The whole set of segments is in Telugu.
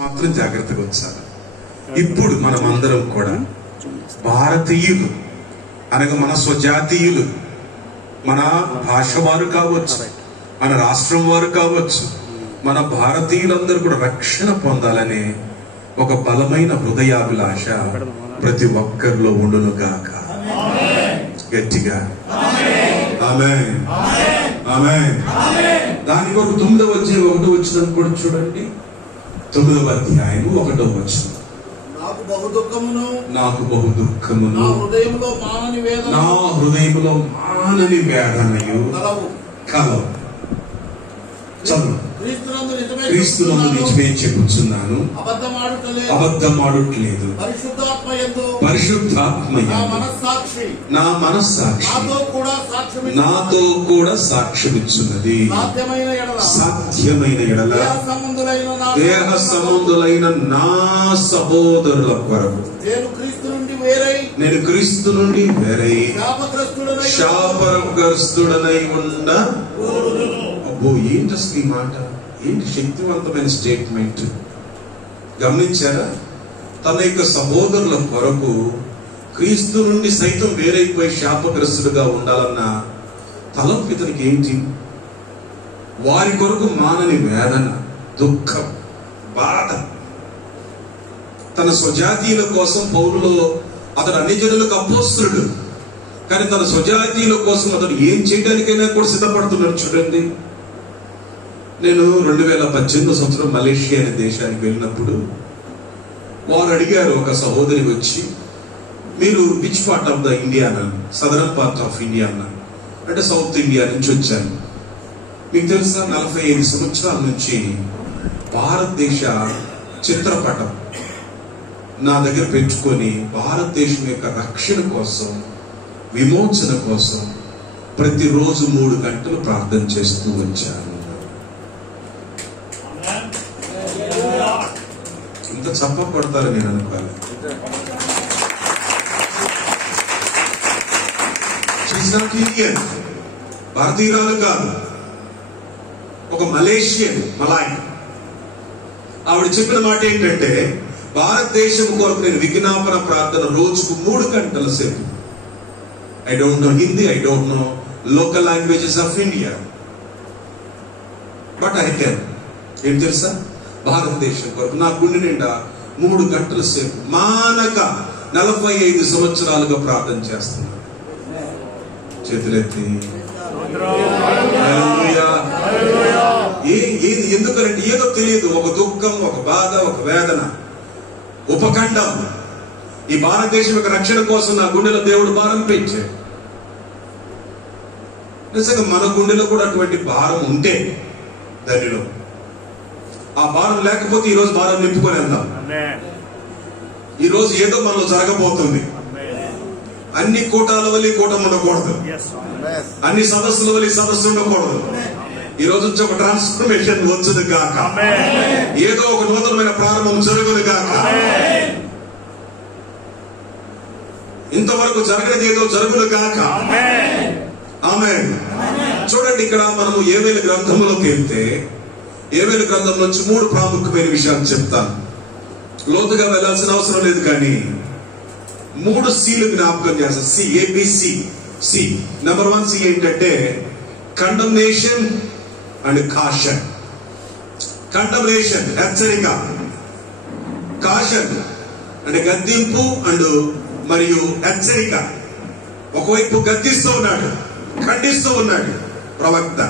మాత్రం జాగ్రత్తగా ఉంచాలి. ఇప్పుడు మనం అందరం కూడా భారతీయులు అనగా మన స్వజాతీయులు, మన భాష వారు కావచ్చు, మన రాష్ట్రం వారు కావచ్చు, మన భారతీయులందరూ కూడా రక్షణ పొందాలనే ఒక బలమైన హృదయాభిలాష ప్రతి ఒక్కరిలో ఉండును గాక. గట్టిగా ఆమేన్ ఆమేన్. దానికి ఒక 9వ అధ్యాయం 1వ వచనం కూడా చూడండి. 9వ అధ్యాయం 1వ వచనం. నాకు బహు దుఃఖమును నా హృదయములో మానని వేదనయు కలవు. చదువు. క్రీస్తునందు నిజమే చెప్పుచున్నాను, అబద్ధమాడుటలేదు. పరిశుద్ధాత్మ నా మనస్సాక్షి నాతో కూడా సాక్ష్యమిచ్చున్నది. సాధ్యమైన ఎడల దేహ సంబంధులైన నా సహోదరుల కొరకు నేను క్రీస్తు నుండి వేరై శాపగ్రస్తుడనై ఉండ. అబ్బో, ఏంటి అసలు ఈ మాట? ఏంటి శక్తివంతమైన స్టేట్మెంట్! గమనించారా? తన యొక్క సహోదరుల కొరకు క్రీస్తు నుండి సైతం వేరైపోయి శాపగ్రస్తుడుగా ఉండాలన్న తలంపు ఇతనికి ఏంటి? వారి కొరకు మానని వేదన, దుఃఖం, బాధ. తన స్వజాతీయుల కోసం పౌలులో అతడు అన్ని జనులకు అపోస్తలుడు, కానీ తన స్వజాతీయుల కోసం అతడు ఏం చేయడానికైనా కూడా సిద్ధపడుతున్నాడు. చూడండి, నేను 2018 సంవత్సరం మలేషియా అనే దేశానికి వెళ్ళినప్పుడు వారు అడిగారు, ఒక సహోదరి వచ్చి, మీరు which part of the India అన్నాను. సదరన్ పార్ట్ ఆఫ్ ఇండియా అన్నాను. అంటే సౌత్ ఇండియా నుంచి వచ్చాను. మీకు తెలుసా, 45 సంవత్సరాల నుంచి భారతదేశ చిత్రపటం నా దగ్గర పెంచుకొని భారతదేశం యొక్క రక్షణ కోసం, విమోచన కోసం ప్రతిరోజు 3 గంటలు ప్రార్థన చేస్తూ వచ్చాను. ఇంత చప్ప కొడతారు నేను అనుకోవాలి. ఇండియన్, భారతీయురాలు కాదు, ఒక మలేషియన్, మలాయ్. ఆవిడ చెప్పిన మాట ఏంటంటే, భారతదేశం కొరకు నేను విజ్ఞాపన ప్రార్థన రోజుకు 3 గంటల సేపు. I don't know Hindi, I don't know local languages of India, but I can. ఏం తెలుసా? భారతదేశం కొరకు నా గుండె నిండా 3 గంటల సేపు మానక 45 సంవత్సరాలుగా ప్రార్థన చేస్తున్నాను. చేతులెత్తి ఎందుకంటే ఏదో తెలియదు, ఒక దుఃఖం, ఒక బాధ, ఒక వేదన, ఉపఖండం. ఈ భారతదేశం యొక్క రక్షణ కోసం నా గుండెలో దేవుడు భారం పెంచాడు. నిజంగా మన గుండెలో కూడా అటువంటి భారం ఉంటే దానిలో, ఆ భారం లేకపోతే ఈరోజు భారం నింపుకొని వెళ్దాం. ఈరోజు ఏదో మనలో జరగబోతుంది. అన్ని కూటాల వల్ల కూటం ఉండకూడదు, అన్ని సదస్సుల వల్ల సదస్సు ఉండకూడదు. ఈ రోజు నుంచి ఒక ట్రాన్స్ఫర్మేషన్ వచ్చును గాక. ఏదో ఒక నూతనమైన ప్రారంభం జరుగును గాక. ఇంతవరకు జరగనిది ఏదో జరుగును గాక. ఆమేన్. చూడండి, ఇక్కడ మనము యోవేలు గ్రంథంలోకి వెళ్తే, యోవేలు గ్రంథం నుంచి 3 ప్రాముఖ్యమైన విషయాలు చెప్తాను. లోతుగా వెళ్లాల్సిన అవసరం లేదు, కానీ 3 సీలు జ్ఞాపకం చేస్తాను. C, ABC. C, number 1 C ఏంటంటే కండమ్నేషన్ అండ్ కాషన్. కండమ్నేషన్ హెచ్చరిక, కాషన్ అంటే గద్దింపు అండ్ మరియు హెచ్చరిక. ఒకవైపు గద్దిస్తూ ఉన్నాడు, ఖండిస్తూ ఉన్నాడు ప్రవక్త,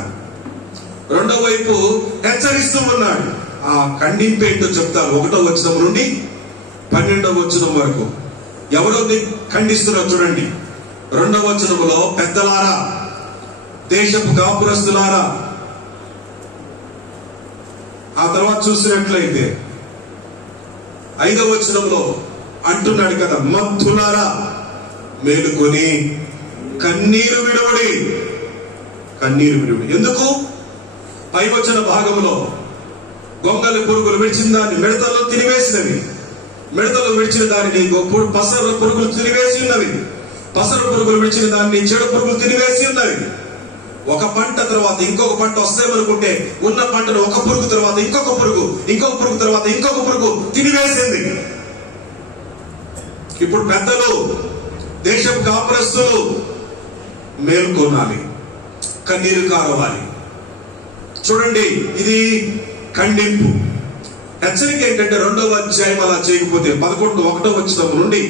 రెండో వైపు హెచ్చరిస్తూ ఉన్నాడు. ఆ ఖండింపు ఏంటో చెప్తారు 1వ వచనం నుండి 12వ వచనం వరకు. ఎవరో ఖండిస్తున్నారు చూడండి. 2వ వచనంలో, పెద్దలారా, దేశపు కాపురస్తులారా. ఆ తర్వాత చూసినట్లయితే 5వ వచనంలో అంటున్నాడు కదా, మత్తులారా మేలుకొని కన్నీరు విడువడి. కన్నీరు విడువడి ఎందుకు? పై వచన భాగంలో గొంగలి పురుగులు విడిచిన దాన్ని మిడతలు తినివేసినవి, మిడతలు విడిచిన దానిని పసర పురుగులు తినివేసి ఉన్నవి, పసర పురుగులు విడిచిన దాన్ని చెడు పురుగులు తినివేసి ఉన్నవి. ఒక పంట తర్వాత ఇంకొక పంట వస్తామనుకుంటే ఉన్న పంటను ఒక పురుగు తర్వాత ఇంకొక పురుగు, ఇంకొక పురుగు తర్వాత ఇంకొక పురుగు తినివేసింది. ఇప్పుడు పెద్దలు, దేశపు కాపురస్తులు మేల్కొనాలి, కన్నీరు కారవాలి. చూడండి, ఇది ఖండింపు. హెచ్చరిక ఏంటంటే 2వ అధ్యాయం అలా చేయకపోతే 1వ వచనం నుండి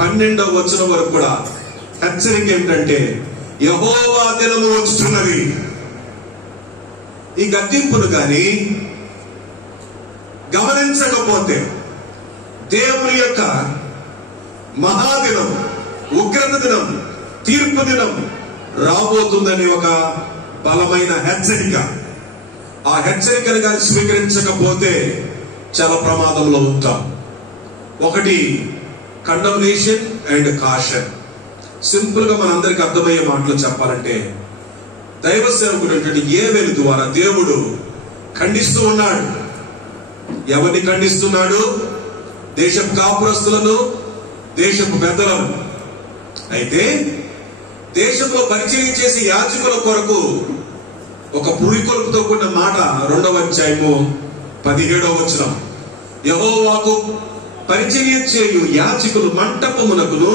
12వ వచనం వరకు కూడా హెచ్చరిక ఏంటంటే యెహోవా దినము వచ్చుతున్నది. ఈ గద్దింపును కానీ గమనించకపోతే దేవుని యొక్క మహాదినం, ఉగ్రత దినం, తీర్పు దినం రాబోతుందని ఒక బలమైన హెచ్చరిక. ఆ హెచ్చరికను కానీ స్వీకరించకపోతే చాలా ప్రమాదంలో ఉంటాం. ఒకటి కండమ్నేషన్ అండ్ కాషన్. సింపుల్ గా మనందరికి అర్థమయ్యే మాటలు చెప్పాలంటే, దైవ సేవకుడు ఏవేలు ద్వారా దేవుడు ఖండిస్తూ ఉన్నాడు. ఎవరిని ఖండిస్తున్నాడు? దేశపు కాపురస్తులను, దేశపు పెద్దలను. అయితే దేశంలో పరిచయం చేసే యాజకుల కొరకు ఒక పురికొల్పుతో కూడిన మాట 2వ అధ్యాయము 17వ వచనం. యెహోవాకు పరిచర్య చేయు యాజకులు మంటపమునకును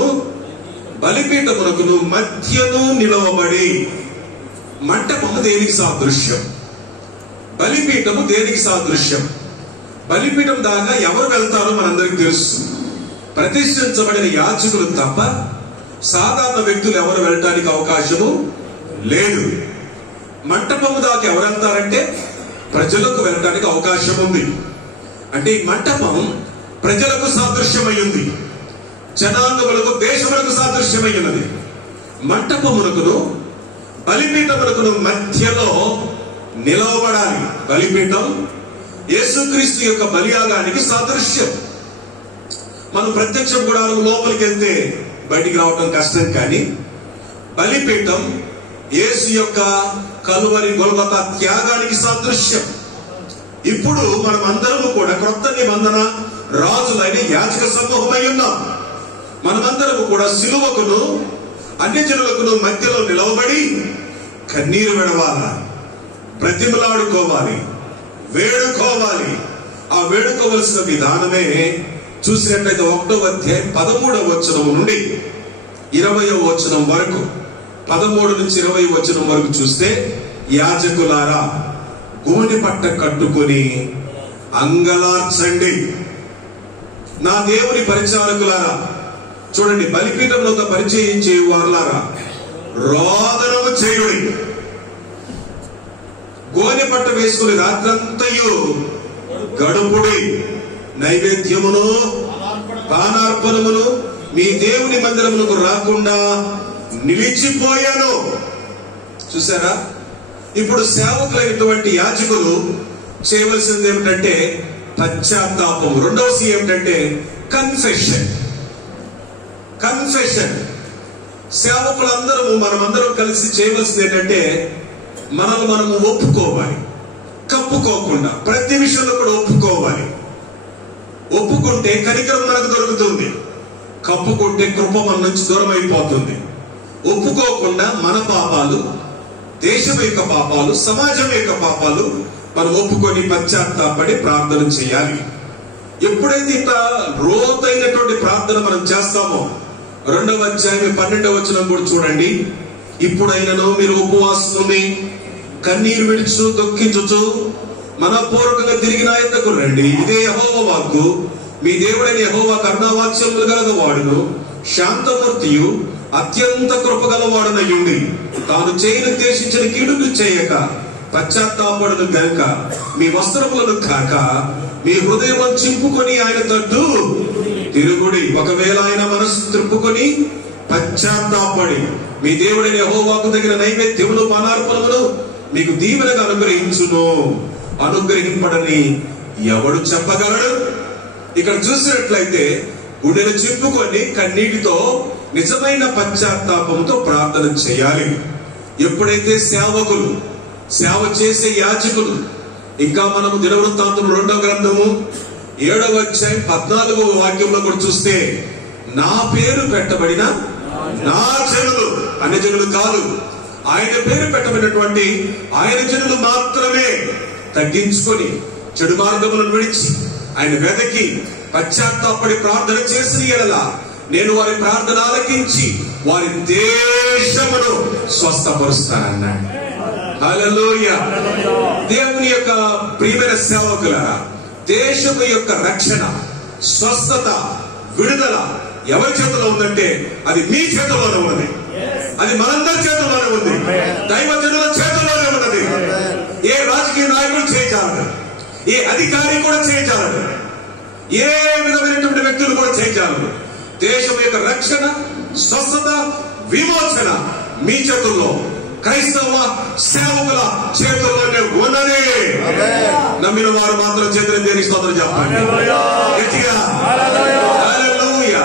బలిపీఠమునకును మధ్యను నిలవబడి. మంటపము దేనికి సాదృశ్యం? బలిపీఠము దేనికి సాదృశ్యం? బలిపీఠం దాకా ఎవరు వెళ్తారో మనందరికి తెలుసు. ప్రతిష్ఠించబడిన యాజకులు తప్ప సాధారణ వ్యక్తులు ఎవరు వెళ్ళటానికి అవకాశము లేదు. మంటపము దాకా ఎవరు వెళ్తారంటే ప్రజలకు వెళ్ళటానికి అవకాశం ఉంది. అంటే ఈ మంటపం ప్రజలకు సాదృశ్యమైంది, జనాంగములకు, దేశములకు సాదృశ్యమై ఉన్నది. మంటపమునకును బలిపీఠమునకును మధ్యలో నిలవబడాలి. బలిపీఠం యేసుక్రీస్తు యొక్క బలియాగానికి సాదృశ్యం. మనం ప్రత్యక్ష గుడారం లోపలికి వెళ్తే బయటికి రావటం కష్టం, కానీ బలిపీఠం యేసు యొక్క కలువరి గొల్గొతా త్యాగానికి సాదృశ్యం. ఇప్పుడు మనం అందరము కూడా క్రొత్త నిబంధన రాజులైన యాజక సమూహమై ఉన్నాం. మనమందరము కూడా సిలువకును అన్యజనులకును మధ్యలో నిలవబడి కన్నీరు విడవాలి, బ్రతిమలాడుకోవాలి, వేడుకోవాలి. ఆ వేడుకోవలసిన విధానమే చూసినట్లయితే 1వ అధ్యాయం 13వ వచనం నుండి 20వ వచనం వరకు, 13 నుంచి 20 వచనం వరకు చూస్తే, యాజకులారా గోనె పట్ట కట్టుకొని అంగలార్చండి. నా దేవుని పరిచారకులారా, చూడండి, బలిపీఠంలో పరిచయం చేయువారులారా రోదనము చేయుడి. గోనె పట్ట వేసుకుని రాత్రంతయు గడుపుడి. నైవేద్యమును పానార్పణమును మీ దేవుని మందిరమునకు రాకుండా నిలిచిపోయాను. చూసారా? ఇప్పుడు సేవకులైనటువంటి యాజకులు చేయవలసింది ఏమిటంటే పశ్చాత్తాపం. రెండవ సి ఏమిటంటే కన్ఫెషన్. కన్ఫెషన్. సేవకులందరము, మనమందరం కలిసి చేయవలసింది ఏంటంటే మనము ఒప్పుకోవాలి. కప్పుకోకుండా ప్రతి విషయంలో కూడా ఒప్పుకోవాలి. ఒప్పుకుంటే కనికరం మనకు దొరుకుతుంది, కప్పుకుంటే కృప మన నుంచి దూరం అయిపోతుంది. ఒప్పుకోకుండా మన పాపాలు, దేశం యొక్క పాపాలు, సమాజం యొక్క పాపాలు మనం ఒప్పుకొని పశ్చాత్తాపడి ప్రార్థన చేయాలి. ఎప్పుడైతే ఇంత లోతైనటువంటి ప్రార్థన మనం చేస్తామో 2వ అధ్యాయం 12వ వచనం కూడా చూడండి. ఇప్పుడైనను మీరు ఉపవాసముని కన్నీరు విడుచు దుఃఖించుచు మనపూర్వకంగా తిరిగి నా యొద్దకు రండి. ఇదే యెహోవా వాక్కు. మీ దేవుడైన యెహోవా కరుణావాత్సల్యములు గలవాడును, శాంతమూర్తియు, అత్యంత కృపగలవాడునయుండి తాను చేయనుద్దేశించిన కీడును చేయక పశ్చాత్తాపడును గనుక మీ వస్త్రములను కాక మీ హృదయం చింపుకొని ఆయన తట్టు తిరుగుడి. ఒకవేళ ఆయన మనసు త్రిప్పుకొని పశ్చాత్తాపడి మీ దేవుడైన యెహోవాకు తగిన నైవేద్యములు పానార్పణములు మీకు దీవెనగా అనుగ్రహించును. అనుగ్రహింపడని ఎవడు చెప్పగలడు? ఇక్కడ చూసినట్లయితే గుండెలు చింపుకొని కన్నీటితో నిజమైన పశ్చాత్తాపంతో ప్రార్థన చేయాలి. ఎప్పుడైతే సేవకులు, సేవ చేసే యాజకులు, ఇంకా మనము దినవృత్తాంతం 2వ గ్రంథము 7వ అధ్యాయం 14వ వాక్యంలో కూడా చూస్తే, నా పేరు పెట్టబడిన నా జనులు, అన్యజనులు కాదు, ఆయన పేరు పెట్టబడినటువంటి ఆయన జనులు మాత్రమే తగ్గించుకొని చెడు మార్గములను విడిచి ఆయన వెదకి పశ్చాత్తాపడి ప్రార్థన చేసిన యెడల నేను వారి ప్రార్థన ఆలకించి వారి దేశమును స్వస్థపరుస్తానన్నాడు. హల్లెలూయా. దేవుని యొక్క ప్రియమైన సేవకులారా, దేశము యొక్క రక్షణ, స్వస్థత, విడుదల ఎవరి చేతిలో ఉందంటే అది మీ చేతిలోనే ఉన్నది. అది మనందరి చేతిలోనే ఉంది. దైవజనుల చేతిలోనే ఉన్నది. ఏ రాజకీయ నాయకుడు చేయజాలరు, ఏ అధికారి కూడా చేయజాలరు, ఏ విధమైనటువంటి వ్యక్తులు కూడా చేయజాలరు. దేశం యొక్క రక్షణ, స్వస్థత, విమోచన మీ చేతుల్లో, క్రైస్తవ సేవకుల చేతుల్లోనే ఉన్నది. నమ్మిన వారు మాత్రం చేతులు దేనికి స్తోత్రం చెప్పండి గట్టిగా. హల్లెలూయా.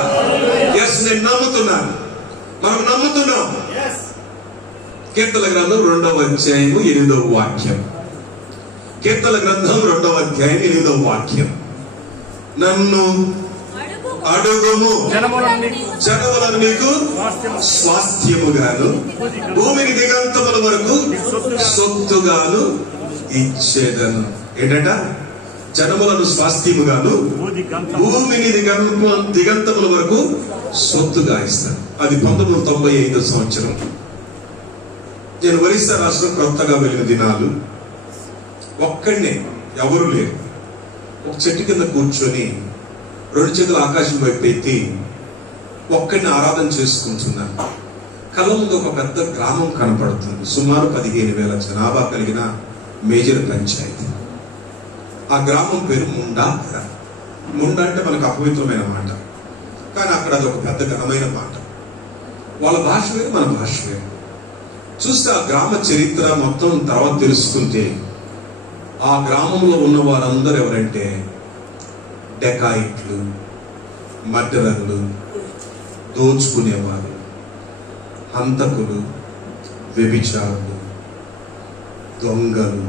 yes, నేను నమ్ముతున్నాను, మనం నమ్ముతున్నాం. కీర్తన గ్రంథం 2వ అధ్యాయం 8వ వాక్యం. కీర్తన గ్రంథం 2వ అధ్యాయం 8వ వాక్యం. నన్ను అడుగుము, జనములను నీకు స్వాస్థ్యముగాను, భూమికి దిగంతముల వరకు సొత్తుగాను ఇచ్చేదను. ఏంటంట? జనములను స్వాస్థ్యముగాను, భూమిని దిగంతముల వరకు సొత్తుగా ఇస్తాను. అది 1995 సంవత్సరం. నేను ఒరిస్సా రాష్ట్రం కొత్తగా వెళ్ళిన దినాలు. ఒక్కడినే, ఎవరు లేరు. ఒక చెట్టు కింద కూర్చొని 2 చేతులు ఆకాశం వైపు ఎత్తి ఒక్కడిని ఆరాధన చేసుకుంటున్నాను. కళ్ళ ముందు ఒక పెద్ద గ్రామం కనపడుతుంది. సుమారు 15,000 జనాభా కలిగిన మేజర్ పంచాయతీ. ఆ గ్రామం పేరు ముండా. ముండా అంటే మనకు అపవిత్రమైన మాట, కానీ అక్కడ అది ఒక పెద్ద ఘనమైన మాట. వాళ్ళ భాష వేరు, మన భాష వేరు. చూస్తే ఆ గ్రామ చరిత్ర మొత్తం తర్వాత తెలుసుకుంటే ఆ గ్రామంలో ఉన్న వారందరూ ఎవరంటే డెకాయిట్లు, మర్డరర్లు, దోచుకునేవారు, హంతకులు, వ్యభిచారులు, దొంగలు.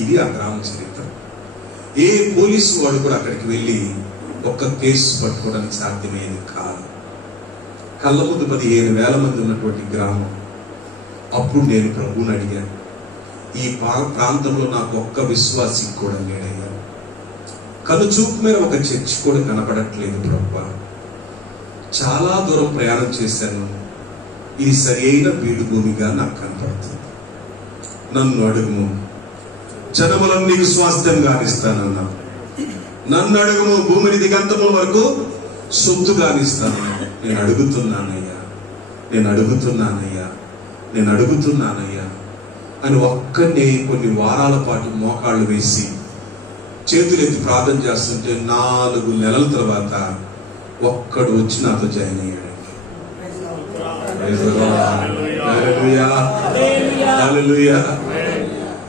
ఇది ఆ గ్రామ చరిత్ర. ఏ పోలీసు వాడు కూడా అక్కడికి వెళ్ళి ఒక్క కేసు పట్టుకోవడానికి సాధ్యమయ్యేది కాదు. కళ్ళ ముందు 15,000 మంది ఉన్నటువంటి గ్రామం. అప్పుడు నేను ప్రభువుని అడిగాను, ఈ ప్రాంతంలో నాకు ఒక్క విశ్వాసి కూడా లేడయ్యా. కను చూపు మీద ఒక చర్చ్ కూడా కనపడట్లేదు ప్రభువా. చాలా దూరం ప్రయాణం చేశాను, ఇది సరి అయిన బీడు భూమిగా నాకు కనపడుతుంది. నన్ను అడుగుము, జనములను నీకు స్వాస్థ్యంగా ఇస్తానన్నా. నన్ను అడుగుము, భూమిని దిగంతముల వరకు సొత్తుగా ఇస్తాను. నేను అడుగుతున్నానయ్యా, నేను అడుగుతున్నానయ్యా, నేను అడుగుతున్నానయ్యా అని ఒక్కనే కొన్ని వారాల పాటు మోకాళ్ళు వేసి చేతులెత్తి ప్రార్థన చేస్తుంటే 4 నెలల తర్వాత ఒక్కడు వచ్చి నాతో జాయిన్ అయ్యాడు.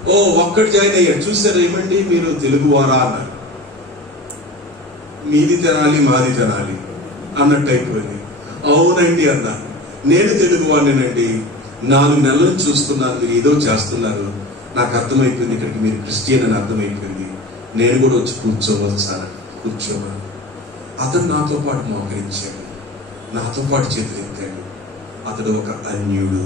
ఓ ఒక్కడు జాయిన్ అయ్యాడు. చూసారు ఏమండి మీరు తెలుగు వారా అన్నారు. మీది తినాలి మాది తినాలి అన్నట్టు అయిపోయింది. అవునండి అన్నా, నేను తెలుగు వాడినేనండి, 4 నెలలు చూస్తున్నాను, మీరు ఏదో చేస్తున్నారు, నాకు అర్థమైపోయింది, ఇక్కడికి మీరు క్రిస్టియన్ అని అర్థమైపోయింది, నేను కూడా వచ్చి కూర్చోమని. అతను నాతో పాటు మోకరించాడు, నాతో పాటు చేతులెత్తాడు. అతడు ఒక అన్యుడు.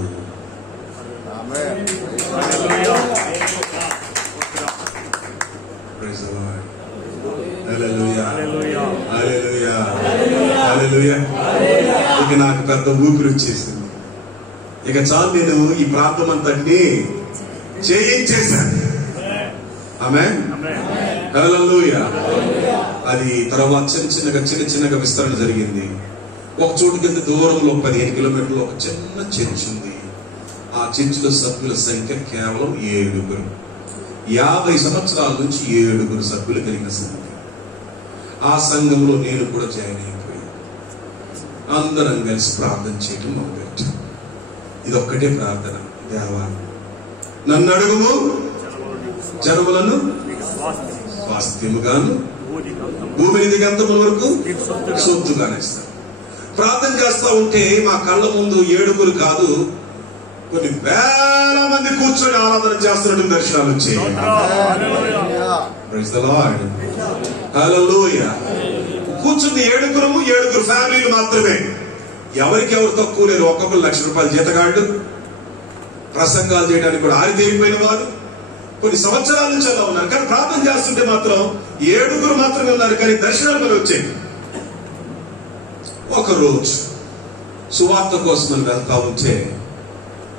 ఇక నాకు పెద్ద ఊపిరి వచ్చేసింది. ఇక చాలు, నేను ఈ ప్రాంతం అంతటిని చేయించేశాను. ఆమేన్. హల్లెలూయా. అది తర్వాత చిన్న చిన్నగా విస్తరణ జరిగింది. ఒక చోటు కింద దూరంలో 15 కిలోమీటర్లు ఒక చిన్న చర్చ్ ఉంది. ఆ చర్చిలో సభ్యుల సంఖ్య కేవలం 7. 50 సంవత్సరాల నుంచి 7 సభ్యులు కలిగిన సంఘం. ఆ సంఘంలో నేను కూడా జాయిన్ అయిపోయాను. అందరం కలిసి ప్రార్థన చేయడం మొదలుపెట్టాం. ఇది ఒక్కటే ప్రార్థన, దేవా నన్ను అడుగుము, జనములను స్వాస్థ్యముగాను, భూమిని దిగంతముల వరకు సొత్తుగానే ఇస్తాను. ప్రార్థన చేస్తా ఉంటే మా కళ్ళ ముందు 7 కాదు, కొన్ని వేల మంది కూర్చొని ఆరాధన చేస్తున్నట్టు దర్శనాలు వచ్చాయి. Praise the Lord. హల్లెలూయా. కూర్చుంది 7 ఫ్యామిలీలు మాత్రమే. ఎవరికి ఎవరు తక్కువ లేరు. ఒక్కొక్కరు 1,00,000 రూపాయల జీతగాళ్ళు, ప్రసంగాలు చేయడానికి కూడా ఆరితేరిపోయిన వారు కొన్ని సంవత్సరాల నుంచి అలా ఉన్నారు. కానీ ప్రార్థన చేస్తుంటే మాత్రం 7 మాత్రమే ఉన్నారు, కానీ దర్శనాలు మరి వచ్చాయి. ఒకరోజు సువార్త కోసం మనం వెళ్తా ఉంటే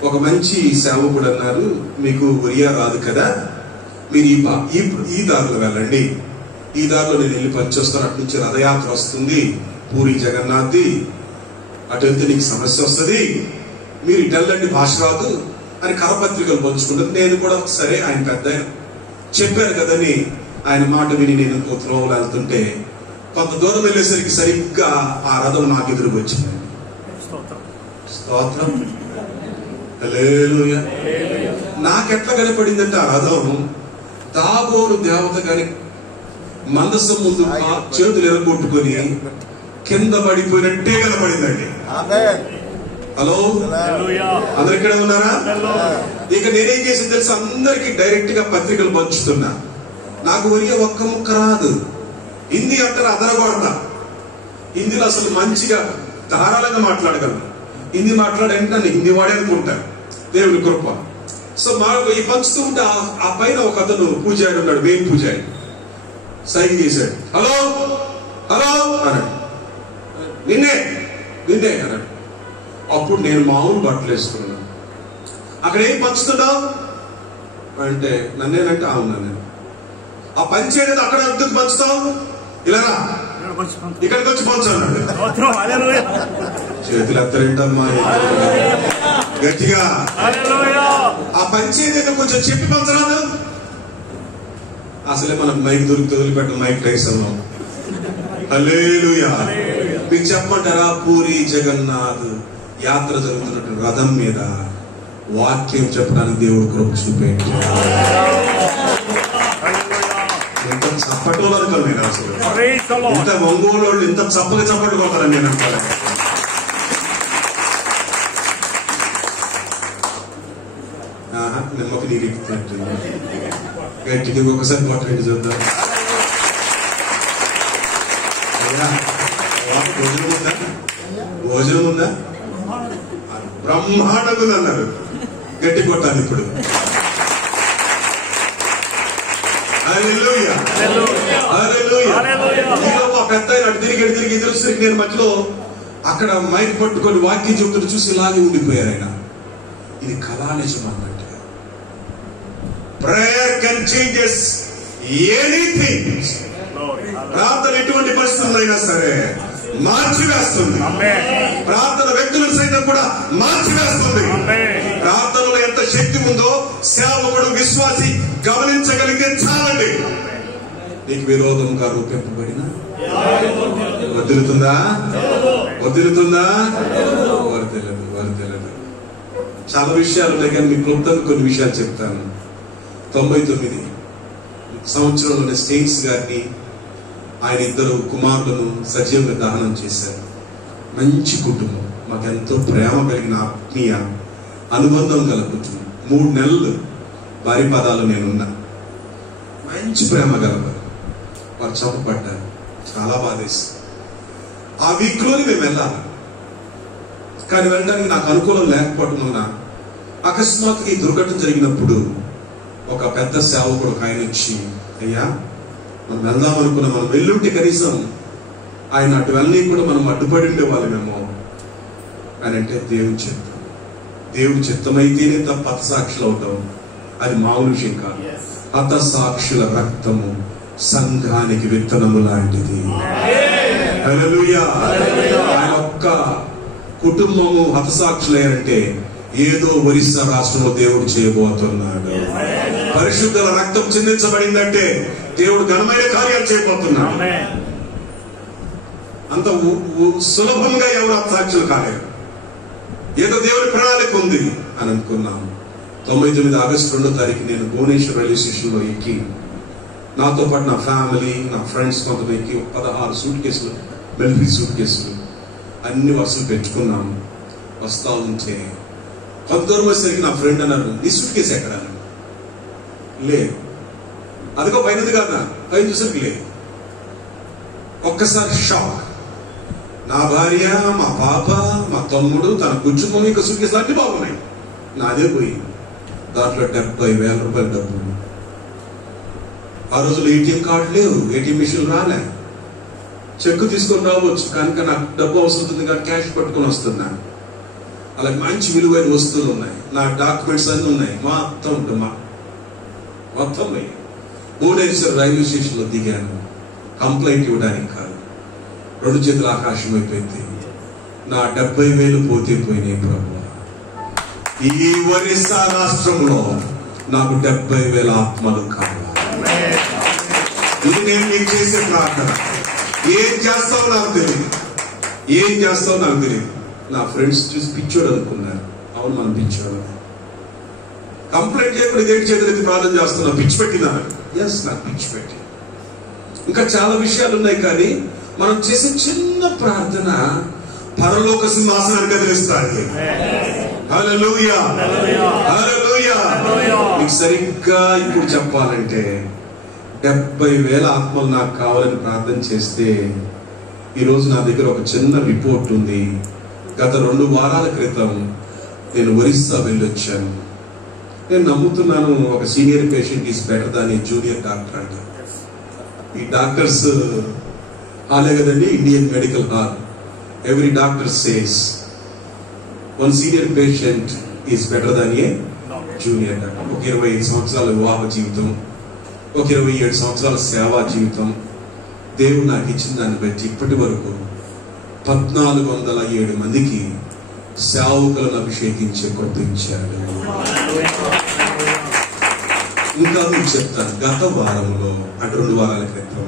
ఒక మంచి సేవకుడు అన్నారు, మీకు ఒరియా రాదు కదా, మీరు ఈ దారిలో వెళ్ళండి, ఈ దారిలో నేను వెళ్ళి పనిచేస్తాను, అటు నుంచి రథయాత్ర వస్తుంది, పూరి జగన్నాథ్ది, అటు వెళ్తే నీకు సమస్య వస్తుంది, మీరు ఇటు వెళ్ళండి, భాష రాదు అని కరపత్రికలు పంచుకుంటారు. నేను కూడా సరే, ఆయన పెద్ద చెప్పారు కదని ఆయన మాట విని నేను త్రోవలు వెళ్తుంటే కొంత దూరం వెళ్ళేసరికి సరిగ్గా ఆ రథం నాకు ఎదురుకు వచ్చింది. స్తోత్రం, హల్లెలూయా. నాకెట్లా కనపడిందంటే ఆ రథం తాబోరు దేవత గారి మందసం ముందు చేతులు ఎరగొట్టుకొని కింద పడిపోయినట్టే కనపడిందండి. హలో, అందరు ఇక్కడే ఉన్నారా? ఇక నేనేం చేసింది తెలుసు, అందరికి డైరెక్ట్ గా పత్రికలు పంచుతున్నా. నాకు ఒరిగే ఒక్క ముక్క రాదు, హిందీ అంటారు అదరగొడతా, హిందీలో అసలు మంచిగా ధారాళంగా మాట్లాడగలను. హిందీ మాట్లాడంటే నన్ను హిందీ వాడే అనుకుంటారు, దేవుని కృప. సో మాకు ఈ పంచుతూ ఉంటే ఆ పైన ఒక అతను పూజారి ఉన్నాడు, మెయిన్ పూజారి, సైన్ చేశాడు, హలో హలో అన్నాడు. నిన్నే అన్నాడు. అప్పుడు నేను మామూలు బట్టలు వేసుకున్నాను. అక్కడ ఏం పంచుతున్నావు అంటే నన్నేనంటే అవును. ఆ పంచి అనేది అక్కడ ఎందుకు పంచుతావు, ఇలా ఇక్కడికి వచ్చి పంచు అన్నాడు. చేతులు ఎత్తరేంటమ్మా గట్టిగా. ఆ పంచి ఏదైతే కొంచెం చెప్పి పంచరాదు. అసలే మనకు మైక్ దొరికి వదిలిపెట్టిన మైక్ టైస్ అన్నాం. హల్లెలూయా. మీకు చెప్పమంటారా, పూరి జగన్నాథ్ యాత్ర జరుగుతున్నటువంటి రథం మీద వాక్యం చెప్పడానికి దేవుడు కృప చూపేయండి. ఇంత చప్పట్లో అనుకోను నేను, అసలు ఇంత ఒంగోలు వాళ్ళు ఇంత చప్పగా చప్పట్లు కొడతారని నేను అనుకోలే. నిమ్మకి నీరు ఎక్కుతున్నట్టు గట్టికి ఒకసారి పట్టండి చూద్దాం. భోజనం ఉందా? బ్రహ్మాండంగా ఉంది అన్నారు. గట్టి కొట్టాలి ఇప్పుడు. హల్లెలూయా, హల్లెలూయా. ఈలోపు ఆ పెద్ద ఆయన తిరిగి ఎదురుసరికి నేను మధ్యలో అక్కడ మైక్ పట్టుకొని వాక్యం చెబుతున్న చూసి ఇలాగే ఉండిపోయారు ఆయన. ఇది కళా నిజం అన్నట్టుగా. Prayer can changes anything. ప్రార్థన ఎటువంటి పరిస్థితులైనా సరే మార్చివేస్తుంది. ప్రార్థన వ్యక్తులను సైతం కూడా మార్చివేస్తుంది. ప్రార్థనలో ఎంత శక్తి ఉందో సేవకుడు విశ్వాసి గమనించగలిగితే చాలండి. నీకు విరోధంగా రూపింపబడిన వదిలుతుందా? వదిలేదు. చాలా విషయాలు ఉన్నాయి, కానీ మీకు క్లుప్తంగా కొన్ని విషయాలు చెప్తాను. 99 సంవత్సరంలోనే స్టేట్స్ గారిని ఆయన 2 కుమారులను సజీవంగా దహనం చేశారు. మంచి కుటుంబం, మాకెంతో ప్రేమ కలిగిన ఆత్మీయ అనుబంధం గల కుటుంబం. 3 నెలలు భారీ పదాలు నేనున్నా. మంచి ప్రేమ గలవారు. వారు చంపబడ్డారు. చాలా బాధేసి ఆ వీక్ లోని మేము వెళ్ళాలి, కానీ వెళ్ళడానికి నాకు అనుకూలం లేకపోవడం వలన అకస్మాత్తుగా ఈ దుర్ఘటన జరిగినప్పుడు ఒక పెద్ద సేవకుడు ఆయన వచ్చి, అయ్యా మనం వెళ్దాం అనుకున్నాం, మనం వెళ్ళుంటే కనీసం ఆయన అటు వెళ్ళి కూడా మనం అడ్డుపడి ఉండేవాళ్ళమేమో అని అంటే దేవుడి చిత్తమైతేనే తప్ప హతసాక్షులు అవుతాం. అది మామూలు విషయం కాదు. హతసాక్షుల రక్తము సంఘానికి విత్తనము లాంటిది. హల్లెలూయా. ఆయన ఒక్క కుటుంబము హతసాక్షులయ్యారంటే ఏదో ఒరిస్సా రాష్ట్రంలో దేవుడు చేయబోతున్నాడు. పరిశుద్ధుల రక్తం చిందించబడిందంటే దేవుడు ఘనమైన కార్యాలు చేయబోతున్నాడు. అంత సులభంగా ఎవరు హతసాక్షులు కాలేరు. ఏదో దేవుడి ప్రణాళిక ఉంది అని అనుకున్నాం. 99 ఆగస్టు 2వ తారీఖు నేను భువనేశ్వర్ రైల్వే స్టేషన్ లో ఎక్కి, నాతో పాటు నా ఫ్యామిలీ, నా ఫ్రెండ్స్ కొంతమంది ఎక్కి 16 సూట్ కేసులు, మిలిటరీ సూట్ కేసులు అన్ని వరుసలు పెట్టుకున్నాము. వస్తా ఉంటే కొంత దూరం వచ్చేసరికి నా ఫ్రెండ్ అన్నారు, నీ సూట్ కేసు ఎక్కడ? లేదు. అదిగో పైనది కాదా? పైన చూసరికి లేదు. ఒక్కసారి షాక్. నా భార్య, మా పాప, మా తమ్ముడు, తన కుటుంబం, ఇంకా సూట్ కేసులు అన్ని బాగున్నాయి. నాదే పోయింది. దాంట్లో 70,000 రూపాయల డబ్బు. ఆ రోజులు ఏటీఎం కార్డు లేవు, ఏటీఎం మిషన్ రాలే. చెక్కు తీసుకొని రావచ్చు, కనుక నాకు డబ్బు అవసరం ఉంది కానీ క్యాష్ పట్టుకొని వస్తున్నాను. అలాగే మంచి విలువైన వస్తువులు ఉన్నాయి, నా డాక్యుమెంట్స్ అన్నీ ఉన్నాయి, మొత్తం భువనేశ్వర్ రైల్వే స్టేషన్ లో దిగాను. కంప్లైంట్ ఇవ్వడానికి కాదు, 2 చేతుల ఆకాశం అయిపోయింది. నా 70,000 పోయినాయి ప్రభువా. ఈ ఒరిస్సా రాష్ట్రంలో నాకు 70,000 ఆత్మలు కావాలి. ఇది నేను మీకు చేసే ప్రార్థన. ఏం చేస్తావు నాకు తెలియదు, నా ఫ్రెండ్స్ చూసి పిచ్చోడు అనుకున్నారు. అవును, మనం పిచ్చోడు. కంప్లైంట్ చేయకుండా ఇదేంటి చేతులెత్తి ప్రార్థన చేస్తున్నా, పిచ్చి పెట్టినారు. ఎస్, నాకు పిచ్చి పెట్టి. ఇంకా చాలా విషయాలు ఉన్నాయి, కానీ మనం చేసే చిన్న ప్రార్థన పరలోక సింహాసనాన్ని కదిలిస్తాయి. హల్లెలూయా, హల్లెలూయా. మీకు సరిగ్గా ఇప్పుడు చెప్పాలంటే 70,000 ఆత్మలు నాకు కావాలని ప్రార్థన చేస్తే, ఈరోజు నా దగ్గర ఒక చిన్న రిపోర్ట్ ఉంది. గత 2 వారాల క్రితం నేను ఒరిస్సా వెళ్ళొచ్చాను. నేను నమ్ముతున్నాను, ఒక senior patient is better than A junior doctor అంట. ఈ డాక్టర్స్ హాలే కదండి, Indian medical hall. Every doctor says 1 senior patient is better than A junior doctor. ఒక 25 సంవత్సరాల వివాహ జీవితం, ఒక 27 సంవత్సరాల సేవా జీవితం. దేవుడు నాకు ఇచ్చిన దాన్ని బట్టి ఇప్పటి వరకు 1407 మందికి సేవకులను అభిషేకించే కృప ఇచ్చాడు. ఇంకా మీకు చెప్తాను, గత వారంలో అంటే 2 వారాల క్రితం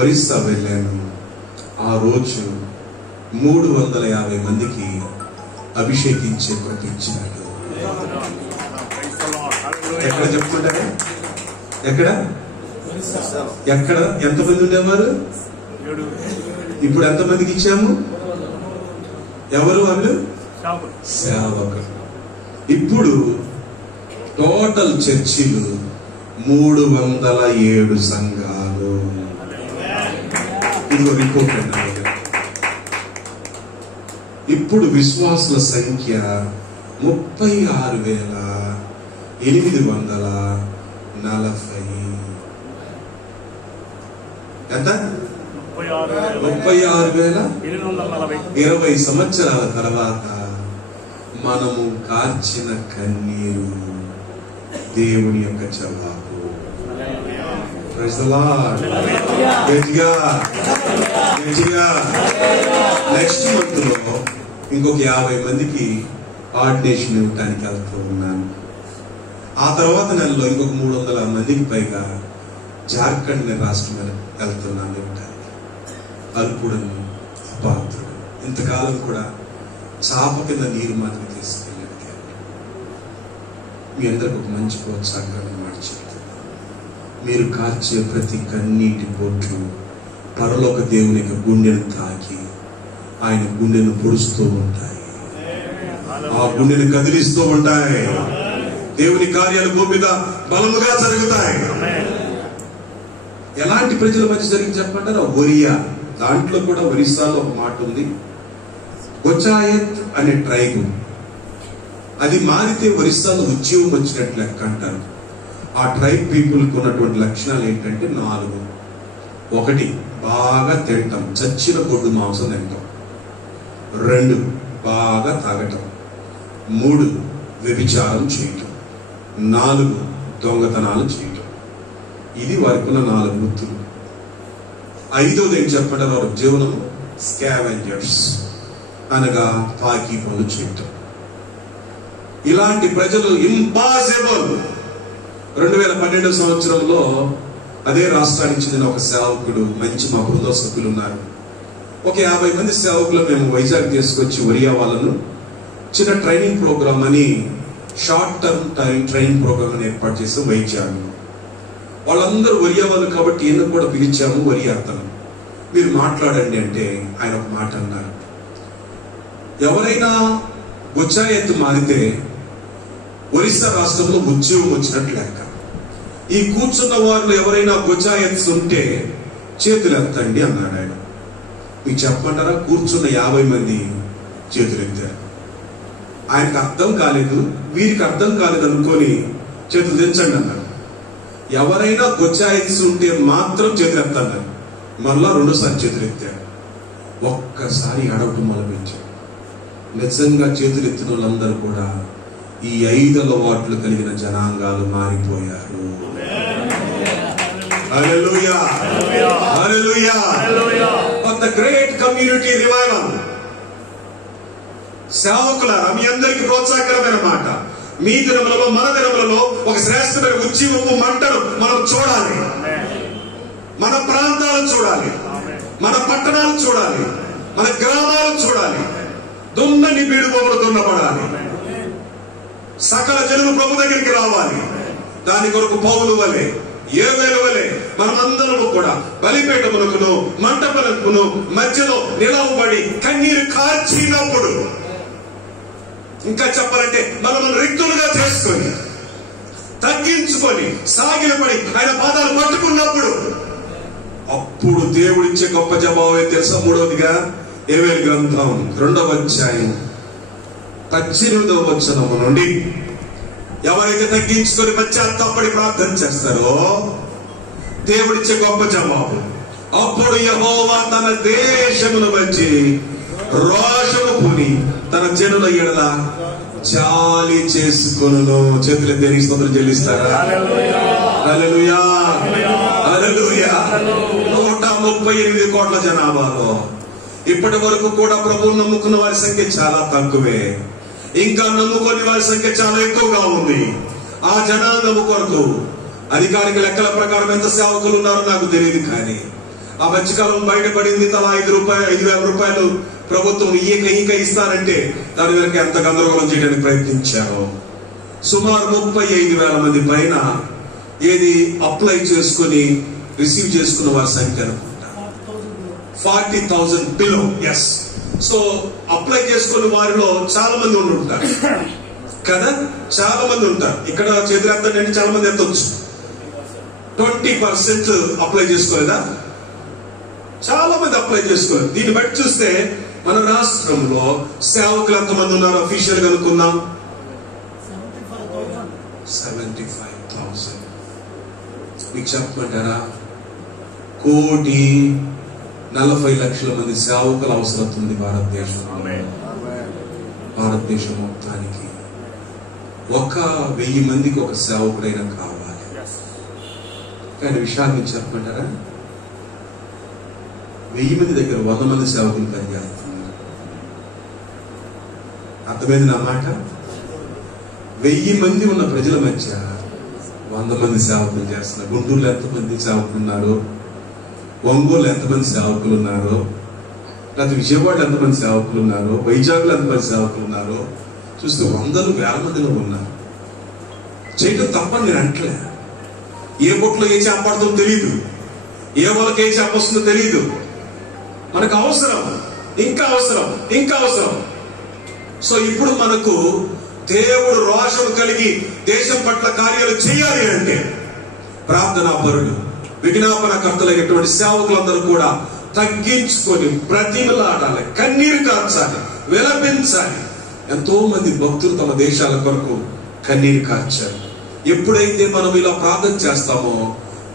ఒరిస్సా వెళ్ళాను. ఆ రోజు 350 మందికి అభిషేకించే కృప ఇచ్చాడు. ఎక్కడ చెప్పుకుంటారా? ఎక్కడ ఎంతమంది ఉండేవారు? ఇప్పుడు ఎంతమందికి ఇచ్చాము? ఎవరు వాళ్ళు? సేవకులు. ఇప్పుడు టోటల్ చర్చిలు 307 సంఘాలు. ఇదిగో రిపోర్ట్ అండి. ఇప్పుడు విశ్వాసుల సంఖ్య 36,840. ఎంత? 36,740. 20 సంవత్సరాల తర్వాత మనము కార్చిన కన్నీరు దేవుని యొక్క జవాబు. Praise the lord. గట్టిగా. నెక్స్ట్ మంత్ లో ఇంకొక 50 మందికి ఆర్డినేషన్ ఇవ్వడానికి వెళ్తూ ఉన్నాను. ఆ తర్వాత నెలలో ఇంకొక 300 మందికి పైగా జార్ఖండ్ రాష్ట్రం వెళ్తున్నాను ఇవ్వడానికి. అల్పుడను, అపాత్రుడు, ఇంతకాలం కూడా చాప కింద నీరు మాత్రం తీసుకెళ్ళాడు. మీ అందరికి ఒక మంచి ప్రోత్సాహం చెప్తాను. మీరు కార్చే ప్రతి కన్నీటి బొట్లు పరలోక దేవుని యొక్క గుండెను తాకి ఆయన గుండెను పొడుస్తూ ఉంటాయి, ఆ గుండెను కదిలిస్తూ ఉంటాయి. దేవుని కార్యాలు భూమి మీద బలముగా జరుగుతాయి. ఎలాంటి ప్రజల మధ్య జరిగింది చెప్పంటారా? ఒరియా. దాంట్లో కూడా ఒరిస్సాలో ఒక మాట ఉంది, గొచాయత్ అనే ట్రైబ్. అది మారితే ఒరిస్సాలో ఉద్యోగం వచ్చినట్టు లెక్క అంటారు. ఆ ట్రైబ్ పీపుల్కి ఉన్నటువంటి లక్షణాలు ఏంటంటే 4. 1, బాగా తింటాం, చచ్చిన గొడ్డు మాంసం తింటాం. 2, బాగా తాగటం. 3, వ్యభిచారం చేయటం. 4, దొంగతనాలు చేయటం. ఇది వారికి ఉన్న 4 వృత్తులు. 5వది ఏం చెప్పండి? వారి జీవనం స్కావెంజర్స్, అనగా పాకి పనులు చేయటం. ఇలాంటి ప్రజలు ఇంపాసిబుల్. 2012 సంవత్సరంలో అదే రాష్ట్రానికి చెందిన ఒక సేవకుడు, మంచి మా బృంద సభ్యులు ఉన్నారు. ఒక 50 మంది సేవకులు మేము వైజాగ్ తీసుకొచ్చి ఒరియా వాళ్ళను చిన్న ట్రైనింగ్ ప్రోగ్రామ్ అని, షార్ట్ టర్మ్ ట్రైనింగ్ ప్రోగ్రామ్ అని ఏర్పాటు చేసాం వైద్యాలు. వాళ్ళందరూ ఒరియా వాళ్ళు కాబట్టి ఈయన కూడా పిలిచాము. ఒరియా అతను, మీరు మాట్లాడండి అంటే ఆయన ఒక మాట అన్నారు, ఎవరైనా గొచాయత్ మారితే ఒరిస్సా రాష్ట్రంలో ఉద్యోగం వచ్చినట్లు లెక్క. ఈ కూర్చున్న వారిలో ఎవరైనా గొచాయత్స్ ఉంటే చేతులు ఎత్తండి అన్నాడు ఆయన. మీకు చెప్పమంటారా? కూర్చున్న 50 మంది చేతులు ఎత్తారు. ఆయనకు అర్థం కాలేదు, వీరికి అర్థం కాలేదు అనుకొని చేతులు దించండి అన్నారు. ఎవరైనా గొచ్చాయిసి ఉంటే మాత్రం చేతులు ఎత్తన్నారు. మళ్ళా రెండోసారి చేతులు ఎత్తారు. ఒక్కసారి అడగటం మొదలుపెట్టారు. నిజంగా చేతులు ఎత్తిన వాళ్ళందరూ కూడా ఈ 5 అలవాట్లు కలిగిన జనాంగాలు మారిపోయారు. Hallelujah, hallelujah. For the great community revival. సేవకులారా, మీ అందరికి ప్రోత్సాహకరమైన మాట. మీ దినములలో, మన దినములలో ఒక శ్రేష్టమైన ఉజ్జీవపు మంటను మనం చూడాలి. మన ప్రాంతాలు చూడాలి, మన పట్టణాలు చూడాలి, మన గ్రామాలు చూడాలి. దున్నని బీడుగోములు దున్నపడాలి. సకల జనులు ప్రభు దగ్గరికి రావాలి. దాని కొరకు పౌలు వలె, యోవేలు వలె మనమందరము కూడా బలిపీఠమునకును మంటపమునకును మధ్యలో నిలవబడి కన్నీరు కార్చినప్పుడు, ఇంకా చెప్పాలంటే మనం రిక్తులుగా చేసుకొని తగ్గించుకొని సాగిలపడి ఆయన పాదాలు పట్టుకున్నప్పుడు, అప్పుడు దేవుడిచ్చే గొప్ప జవాబు తెలుసా? 3వదిగా యోవేలు గ్రంథం 2వ అధ్యాయం 18వ వచనము నుండి, ఎవరైతే తగ్గించుకొని పశ్చాత్తాపడి ప్రార్థన చేస్తారో దేవుడిచ్చే గొప్ప జవాబు. అప్పుడు యెహోవా తన దేశమును వచ్చి రోషము పూని తన జనుల ఎడల జాలి చేసుకొనును. చేతులు దేనికి స్తోత్రం చెల్లిస్తారా? హల్లెలూయా, హల్లెలూయా. 138 కోట్ల జనాభాలో ఇప్పటి వరకు కూడా ప్రభువును నమ్ముకున్న వారి సంఖ్య చాలా తక్కువే. ఇంకా నమ్ముకొని వారి సంఖ్య చాలా ఎక్కువగా ఉంది. ఆ జనాంగము కొరకు అధికారిక లెక్కల ప్రకారం ఎంత సేవకులు ఉన్నారో నాకు తెలియదు. కానీ ఆ మధ్యకాలం బయటపడింది, తలా 5,000 రూపాయలు ప్రభుత్వం ఈక ఇస్తారంటే దాని వెనక ఎంత గందరగోళం చేయడానికి ప్రయత్నించారో. సుమారు 35,000 మంది పైన ఏది అప్లై చేసుకుని రిసీవ్ చేసుకున్న వారి సంఖ్య అనుకుంటా 40,000 బిలో. ఎస్. సో అప్లై చేసుకున్న వారిలో చాలా మంది ఉంటారు కదా, చాలా మంది ఉంటారు. ఇక్కడ చేతులు ఎత్తండి, చాలా మంది ఎత్తవచ్చు. 20% అప్లై చేసుకోలేదా? చాలా మంది అప్లై చేసుకోలేదు. దీన్ని బట్టి చూస్తే మన రాష్ట్రంలో సేవకులు ఎంతమంది ఉన్నారు? అఫీషియల్ గా అనుకున్నాం 75,000. మీకు చెప్పమంటారా? 1,40,00,000 మంది సేవకుల అవసరం ఉంది భారతదేశంలో. భారతదేశం మొత్తానికి 1,000 మందికి ఒక సేవకుడైనా కావాలి. కానీ విషయాన్ని చెప్పమంటారా? 1000 మంది దగ్గర 100 మంది సేవకులు పనిచేస్తున్నారు. అర్థమైంది నా మాట? 1000 మంది ఉన్న ప్రజల మధ్య 100 మంది సేవకులు చేస్తున్నారు. గుంటూరులో ఎంతమంది సేవకులు ఉన్నారు? ఒంగోలు ఎంతమంది సేవకులు ఉన్నారు? లేకపోతే విజయవాడలో ఎంతమంది సేవకులు ఉన్నారు? వైజాగ్లో ఎంతమంది సేవకులు ఉన్నారు? చూస్తే 100,000 మందిలో ఉన్నారు. చేయటం తప్పని నేను అంటలే. ఏ బొట్లో ఏ చేప పడుతుందో తెలియదు, ఏ వాళ్ళకి ఏ చేప వస్తుందో తెలియదు. మనకు అవసరం, ఇంకా అవసరం, ఇంకా అవసరం. సో ఇప్పుడు మనకు దేవుడు రోషం కలిగి దేశం పట్ల కార్యాలు చేయాలి అంటే ప్రార్థనా పరుడు, విజ్ఞాపనకర్తలైనటువంటి సేవకులందరూ కూడా తగ్గించుకొని బ్రతిమలాడాలి, కన్నీరు కార్చాలి, విలపించాలి. ఎంతో మంది భక్తులు తమ దేశాల కొరకు కన్నీరు కార్చారు. ఎప్పుడైతే మనం ఇలా ప్రార్థన చేస్తామో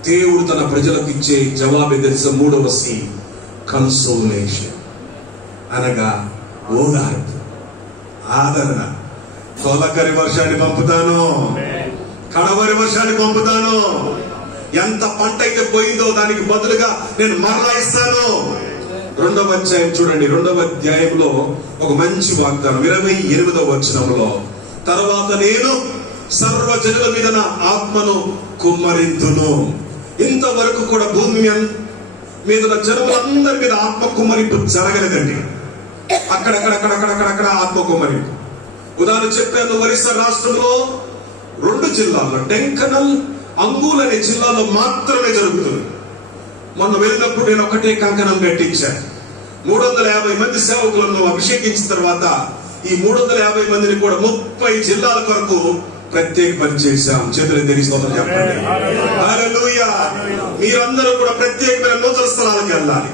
దేవుడు తన ప్రజలకు ఇచ్చే జవాబు తెలిసిన 3వ సి కన్సోలేషన్, అనగా ఓదార్పు, ఆదరణ. తొలకరి వర్షాన్ని పంపుతాను, కడవరి వర్షాన్ని పంపుతాను. ఎంత పంట అయితే పోయిందో దానికి బదులుగా నేను మరలా ఇస్తాను. 2వ అధ్యాయం చూడండి. 2వ అధ్యాయంలో ఒక మంచి వాగ్దానం 28వ వచనంలో, తర్వాత నేను సర్వజనుల మీద నా ఆత్మను కుమ్మరింతును. ఇంతవరకు కూడా భూమి మీద జనులందరి మీద ఆత్మ కుమ్మరింపు జరగలేదండి. అక్కడక్కడ ఆత్మ కుమ్మరింపు. ఉదాహరణ చెప్పాను, ఒరిస్సా రాష్ట్రంలో 2 జిల్లాల్లో, డెంకనల్, అంగూల్ అనే జిల్లాలో మాత్రమే జరుగుతుంది. మొన్న వెళ్ళినప్పుడు నేను ఒకటే కంకణం కట్టించాను. 350 మంది సేవకులను అభిషేకించిన తర్వాత ఈ 350 మందిని కూడా 30 జిల్లాల కొరకు ప్రత్యేక పని చేశాం. చేతులు తెలిసిన చెప్పండి. హల్లెలూయా. మీరందరూ కూడా ప్రత్యేకమైన నూతన స్థలాలకు వెళ్ళాలి.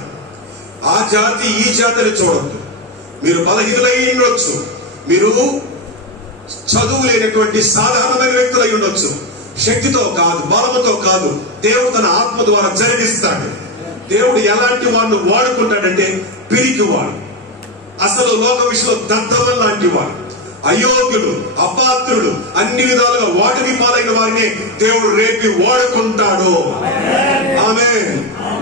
ఆ జాతి ఈ జాతిని చూడద్దు. మీరు బలహీనలై ఉండొచ్చు, మీరు చదువు లేనటువంటి సాధారణమైన వ్యక్తులు అయి ఉండొచ్చు. శక్తితో కాదు, బలముతో కాదు, దేవుడు తన ఆత్మ ద్వారా జరిగిస్తాడు. దేవుడు ఎలాంటి వాడిని వాడుకుంటాడంటే పిరికివాడు, అసలు లోక విషయంలో దద్దమ్మ లాంటి వాడు, అయోగ్యుడు, అపాత్రుడు, అన్ని విధాలుగా వాటికి పాలైన వారిని దేవుడు రేపి వాడుకుంటాడు. ఆమేన్.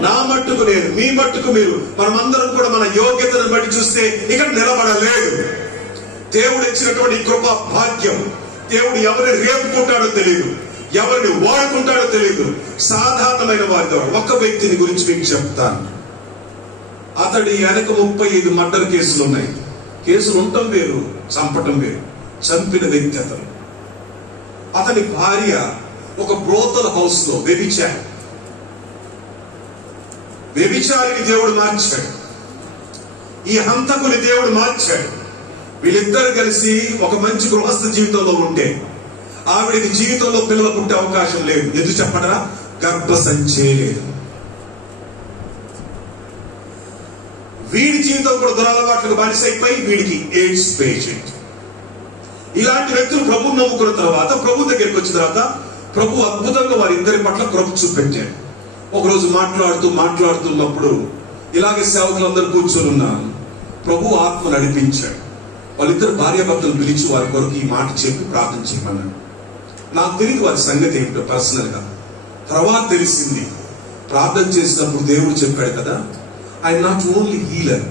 నా మట్టుకు నేను, మీ మట్టుకు మీరు, మనమందరం కూడా మన యోగ్యతను బట్టి చూస్తే ఇక్కడ నిలబడలేదు. దేవుడు ఇచ్చినటువంటి కృప భాగ్యం. దేవుడు ఎవరిని రేపుకుంటాడో తెలియదు, ఎవరిని వాడుకుంటాడో తెలియదు. సాధారణమైన వారి ద్వారా ఒక్క వ్యక్తిని గురించి మీకు చెప్తాను. అతడి వెనక 35 మర్డర్ కేసులు ఉన్నాయి. కేసులు ఉండటం వేరు, చంపటం వేరు. చంపిన వ్యక్తి అతను. అతని భార్య ఒక బ్రోతల్ హౌస్ లో వ్యభిచారిని దేవుడు మార్చాడు. ఈ హంతకుని దేవుడు మార్చాడు. వీళ్ళిద్దరు కలిసి ఒక మంచి గృహస్థ జీవితంలో ఉంటే ఆవిడకి జీవితంలో పిల్లలు పుట్టే అవకాశం లేదు. ఎందుకు చెప్పడరా? గర్భసంచే లేదు. వీడి జీవితం కూడా దురలవాట్లకు బానిసైపోయి వీడికి ఎయిడ్స్ పేషెంట్. ఇలాంటి వ్యక్తులు ప్రభువుని నమ్ముకున్న తర్వాత, ప్రభు దగ్గరికి వచ్చిన తర్వాత ప్రభు అద్భుతంగా వారిద్దరి పట్ల కృప చూపెట్టాడు. ఒకరోజు మాట్లాడుతున్నప్పుడు ఇలాగే సేవకులందరూ కూర్చొని ఉన్నారు. ప్రభు ఆత్మ నడిపించాడు. వాళ్ళిద్దరు భార్యాభర్తలు పిలిచి వారి కొరకు ఈ మాట చెప్పి ప్రార్థన చేయమన్నాడు. నాకు తెలియదు వారి సంగతి ఏమిటో పర్సనల్ గా. తర్వాత తెలిసింది, ప్రార్థన చేసినప్పుడు దేవుడు చెప్పాడు కదా, ఆయన నాట్ ఓన్లీ హీలర్.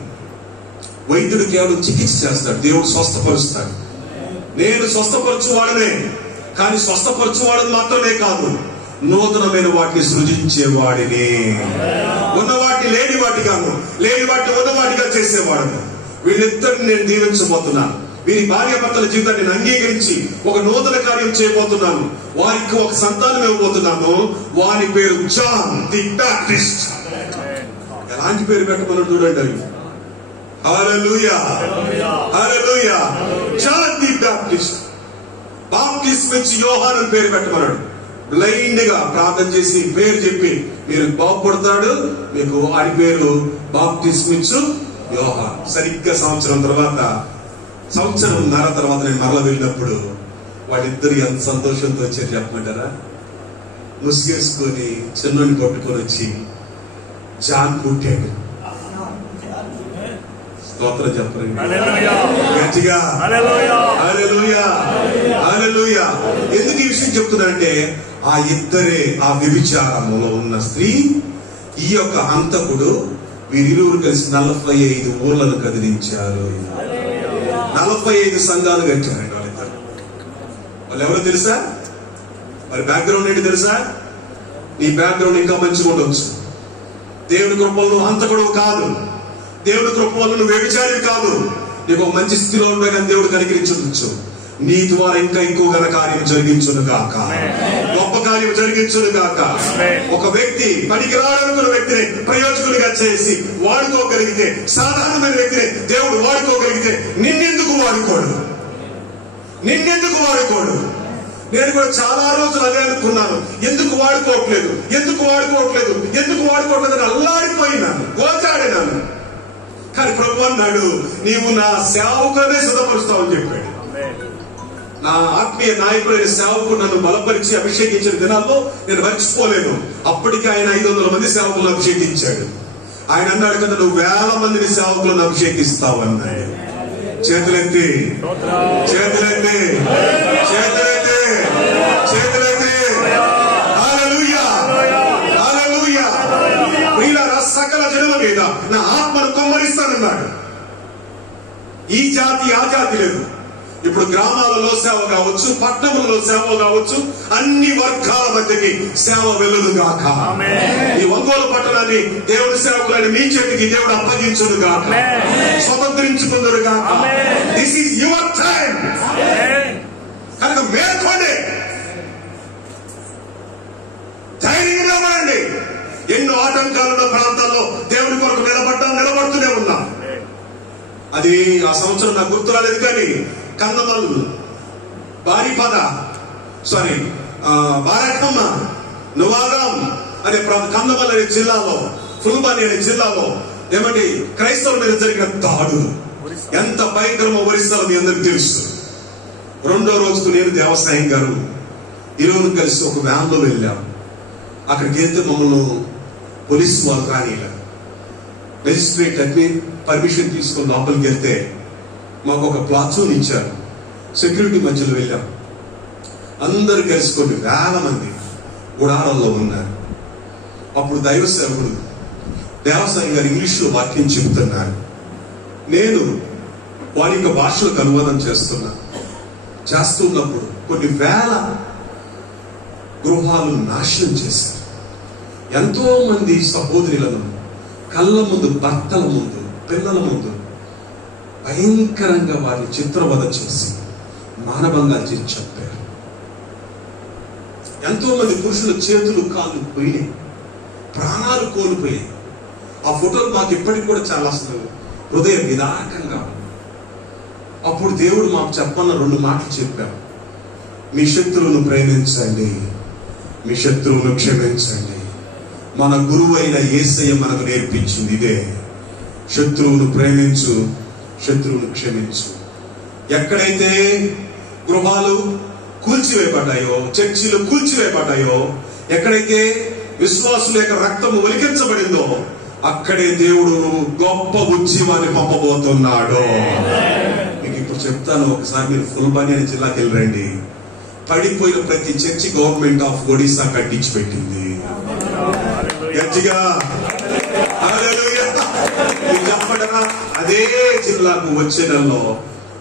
వైద్యుడు కేవలం చికిత్స చేస్తాడు, దేవుడు స్వస్థపరుస్తాడు. నేను స్వస్థపరచువాడనే, కానీ స్వస్థపరచువాడని మాత్రమే కాదు, నూతనమైన వాటిని సృజించేవాడిని. ఉన్న వాటిని లేని వాటిగాను, లేని వాటిని ఉన్న వాటిగా చేసేవాడను. వీళ్ళిద్దరిని నేను దీవించబోతున్నాను. వీరి భార్యాభర్తల జీవితాన్ని నేను అంగీకరించి ఒక నూతన కార్యం చేయబోతున్నాను. వారికి ఒక సంతానం ఇవ్వబోతున్నాను. వారి పేరు జాన్ ది బ్యాప్టిస్ట్. ఎలాంటి పేరు పెట్టమన్నాడు చూడండి. అవి hallelujah, hallelujah. John the Baptist. Baptist నుంచి యోహాను అని పేరు పెట్టమన్నాడు. బ్లైండ్ గా ప్రార్థన చేసి పేరు చెప్పి మీరు బాగుపడతాడు, మీకు ఆడి పేరు బాప్టిస్ట్ నుంచి యోహాను. సరిగ్గా సంవత్సరంన్నర తర్వాత నేను మరల వెళ్ళినప్పుడు వాళ్ళిద్దరు ఎంత సంతోషంతో వచ్చారు చెప్పమంటారా? ముసుగేసుకొని చిన్నోని పట్టుకొని వచ్చి జాన్ పుట్టాడు. స్తోత్రం చెప్పండి గట్టిగా. హల్లెలూయా, హల్లెలూయా. ఎందుకు ఈ విషయం చెప్తున్నానంటే, ఆ ఇద్దరే ఆ వ్యభిచారములో ఉన్న స్త్రీ, ఈ యొక్క హంతకుడు, వీరిరువురు కలిసి 45 ఊర్లను కదిలించారు. 45 సంఘాలు కట్టారండి వాళ్ళిద్దరు. వాళ్ళు ఎవరో తెలుసా? మరి బ్యాక్గ్రౌండ్ ఏంటి తెలుసా? నీ బ్యాక్గ్రౌండ్ ఇంకా మంచిగా ఉండొచ్చు. దేవుని కృపలో నువ్వు హంతకుడు కాదు, దేవుని కృప వల్ల నువ్వు వ్యభిచారి కాదు. నీకు ఒక మంచి స్థితిలో ఉండే కానీ దేవుడు కనికరించవచ్చు. నీ ద్వారా ఇంకా ఎక్కువ ఘన కార్యం జరిగించును గాక, గొప్ప కార్యం జరిగించును గాక. ఒక వ్యక్తి పనికి రాడనుకున్న వ్యక్తిని ప్రయోజకునిగా చేసి వాడుకోగలిగితే, సాధారణమైన వ్యక్తిని దేవుడు వాడుకోగలిగితే నిన్నెందుకు వాడుకోడు? నేను కూడా చాలా రోజులు అదే అనుకున్నాను. ఎందుకు వాడుకోవట్లేదు అని అల్లాడిపోయినాను, గోచాడినాను. కానీ ప్రభు అన్నాడు, నీవు నా సేవకులనే సిద్ధపరుస్తావని చెప్పాడు. నా ఆత్మీయ నాయకుడైన సేవకుడు నన్ను బలపరిచి అభిషేకించిన దినాల్లో నేను మర్చిపోలేను. అప్పటికి ఆయన 500 మంది సేవకులను అభిషేకించాడు. ఆయన అన్నాడు కదా, నువ్వు 1000 మందిని సేవకులను అభిషేకిస్తావు అన్నాడు. చేతులెత్తి హల్లెలూయా, హల్లెలూయా. ప్రియులారా, సకల జనుల మీద నా ఆత్మను కుమ్మరిస్తానన్నాడు. ఈ జాతి ఆ జాతి లేదు. ఇప్పుడు గ్రామాలలో సేవ కావచ్చు, పట్టణములలో సేవ కావచ్చు, అన్ని వర్గాల మధ్యకి సేవ వెలును గాక. ఈ ఒంగోలు పట్టణాన్ని దేవుడి సేవకులని మీ చేతికి దేవుడు అప్పగించును గాక, స్వతంత్రించుకుందరు గాక. This is your time. కనుక మేల్కోండి, ధైర్యంగా ఉండండి. ఎన్నో ఆటంకాలున్న ప్రాంతాల్లో దేవుడి కొరకు నిలబడుతూనే ఉన్నాం. అది ఆ సంవత్సరం నాకు గుర్తు రాలేదు, కానీ కందమల్, బారకమ్మ, నువాగం అనే కందమల్ అనే జిల్లాలో, ఫుల్బాని అనే జిల్లాలో ఏమండి క్రైస్తవుల మీద జరిగిన దాడులు ఎంత భయంకరమో ఒరిస్సాలో మీ అందరికి తెలుసు. రెండో రోజుకు నేను దేవసాయం గారు ఇరువురు కలిసి ఒక వ్యాన్లో వెళ్ళాం. అక్కడికి వెళ్తే మమ్మల్ని పోలీసు వాళ్ళు రానిలా, మెజిస్ట్రేట్ అన్ని పర్మిషన్ తీసుకొని లోపలికి వెళ్తే మాకు ఒక ప్లాటూన్ ఇచ్చారు. సెక్యూరిటీ మధ్యలో వెళ్ళాం. అందరు కలిసి కొన్ని వేల మంది గుడారాల్లో ఉన్నారు. అప్పుడు దైవ సేవకుడు దేవసాయం గారు ఇంగ్లీష్లో వాక్యం చెబుతున్నారు. నేను వారి యొక్క భాషలకు అనువాదం చేస్తున్నప్పుడు కొన్ని వేల గృహాలు నాశనం చేశారు. ఎంతో మంది సహోదరులను కళ్ళ ముందు, భర్తల ముందు, పిల్లల ముందు భయంకరంగా వారిని చిత్రవధ చేసి మానవంగా చేసి చంపారు. ఎంతో మంది పురుషుల చేతులు కాళ్ళు పోయినాయి, ప్రాణాలు కోల్పోయాయి. ఆ ఫోటోలు మాకు ఇప్పటికి కూడా చాలా అసలు హృదయ విదారకంగా. అప్పుడు దేవుడు మాకు చెప్పన్న 2 మాటలు చెప్పారు. మీ శత్రువును ప్రేమించండి, మీ శత్రువును క్షమించండి. మన గురువు అయిన యేసయ్య మనకు నేర్పించింది ఇదే. శత్రువును ప్రేమించు, శత్రువును క్షమించు. ఎక్కడైతే గృహాలు కూల్చివేయబడ్డాయో, చర్చిలు కూల్చివేయబడ్డాయో, ఎక్కడైతే విశ్వాసుల యొక్క రక్తము ఒలికించబడిందో అక్కడే దేవుడు గొప్ప ఉద్యమాన్ని పంపబోతున్నాడు. మీకు ఇప్పుడు చెప్తాను. ఒకసారి మీరు ఫుల్బానీ జిల్లాకి వెళ్ళరండి. పడిపోయిన ప్రతి చర్చి గవర్నమెంట్ ఆఫ్ ఒడిశా కట్టించి పెట్టింది. గట్టిగా చెప్పడరా. అదే జిల్లాకు వచ్చే నెలలో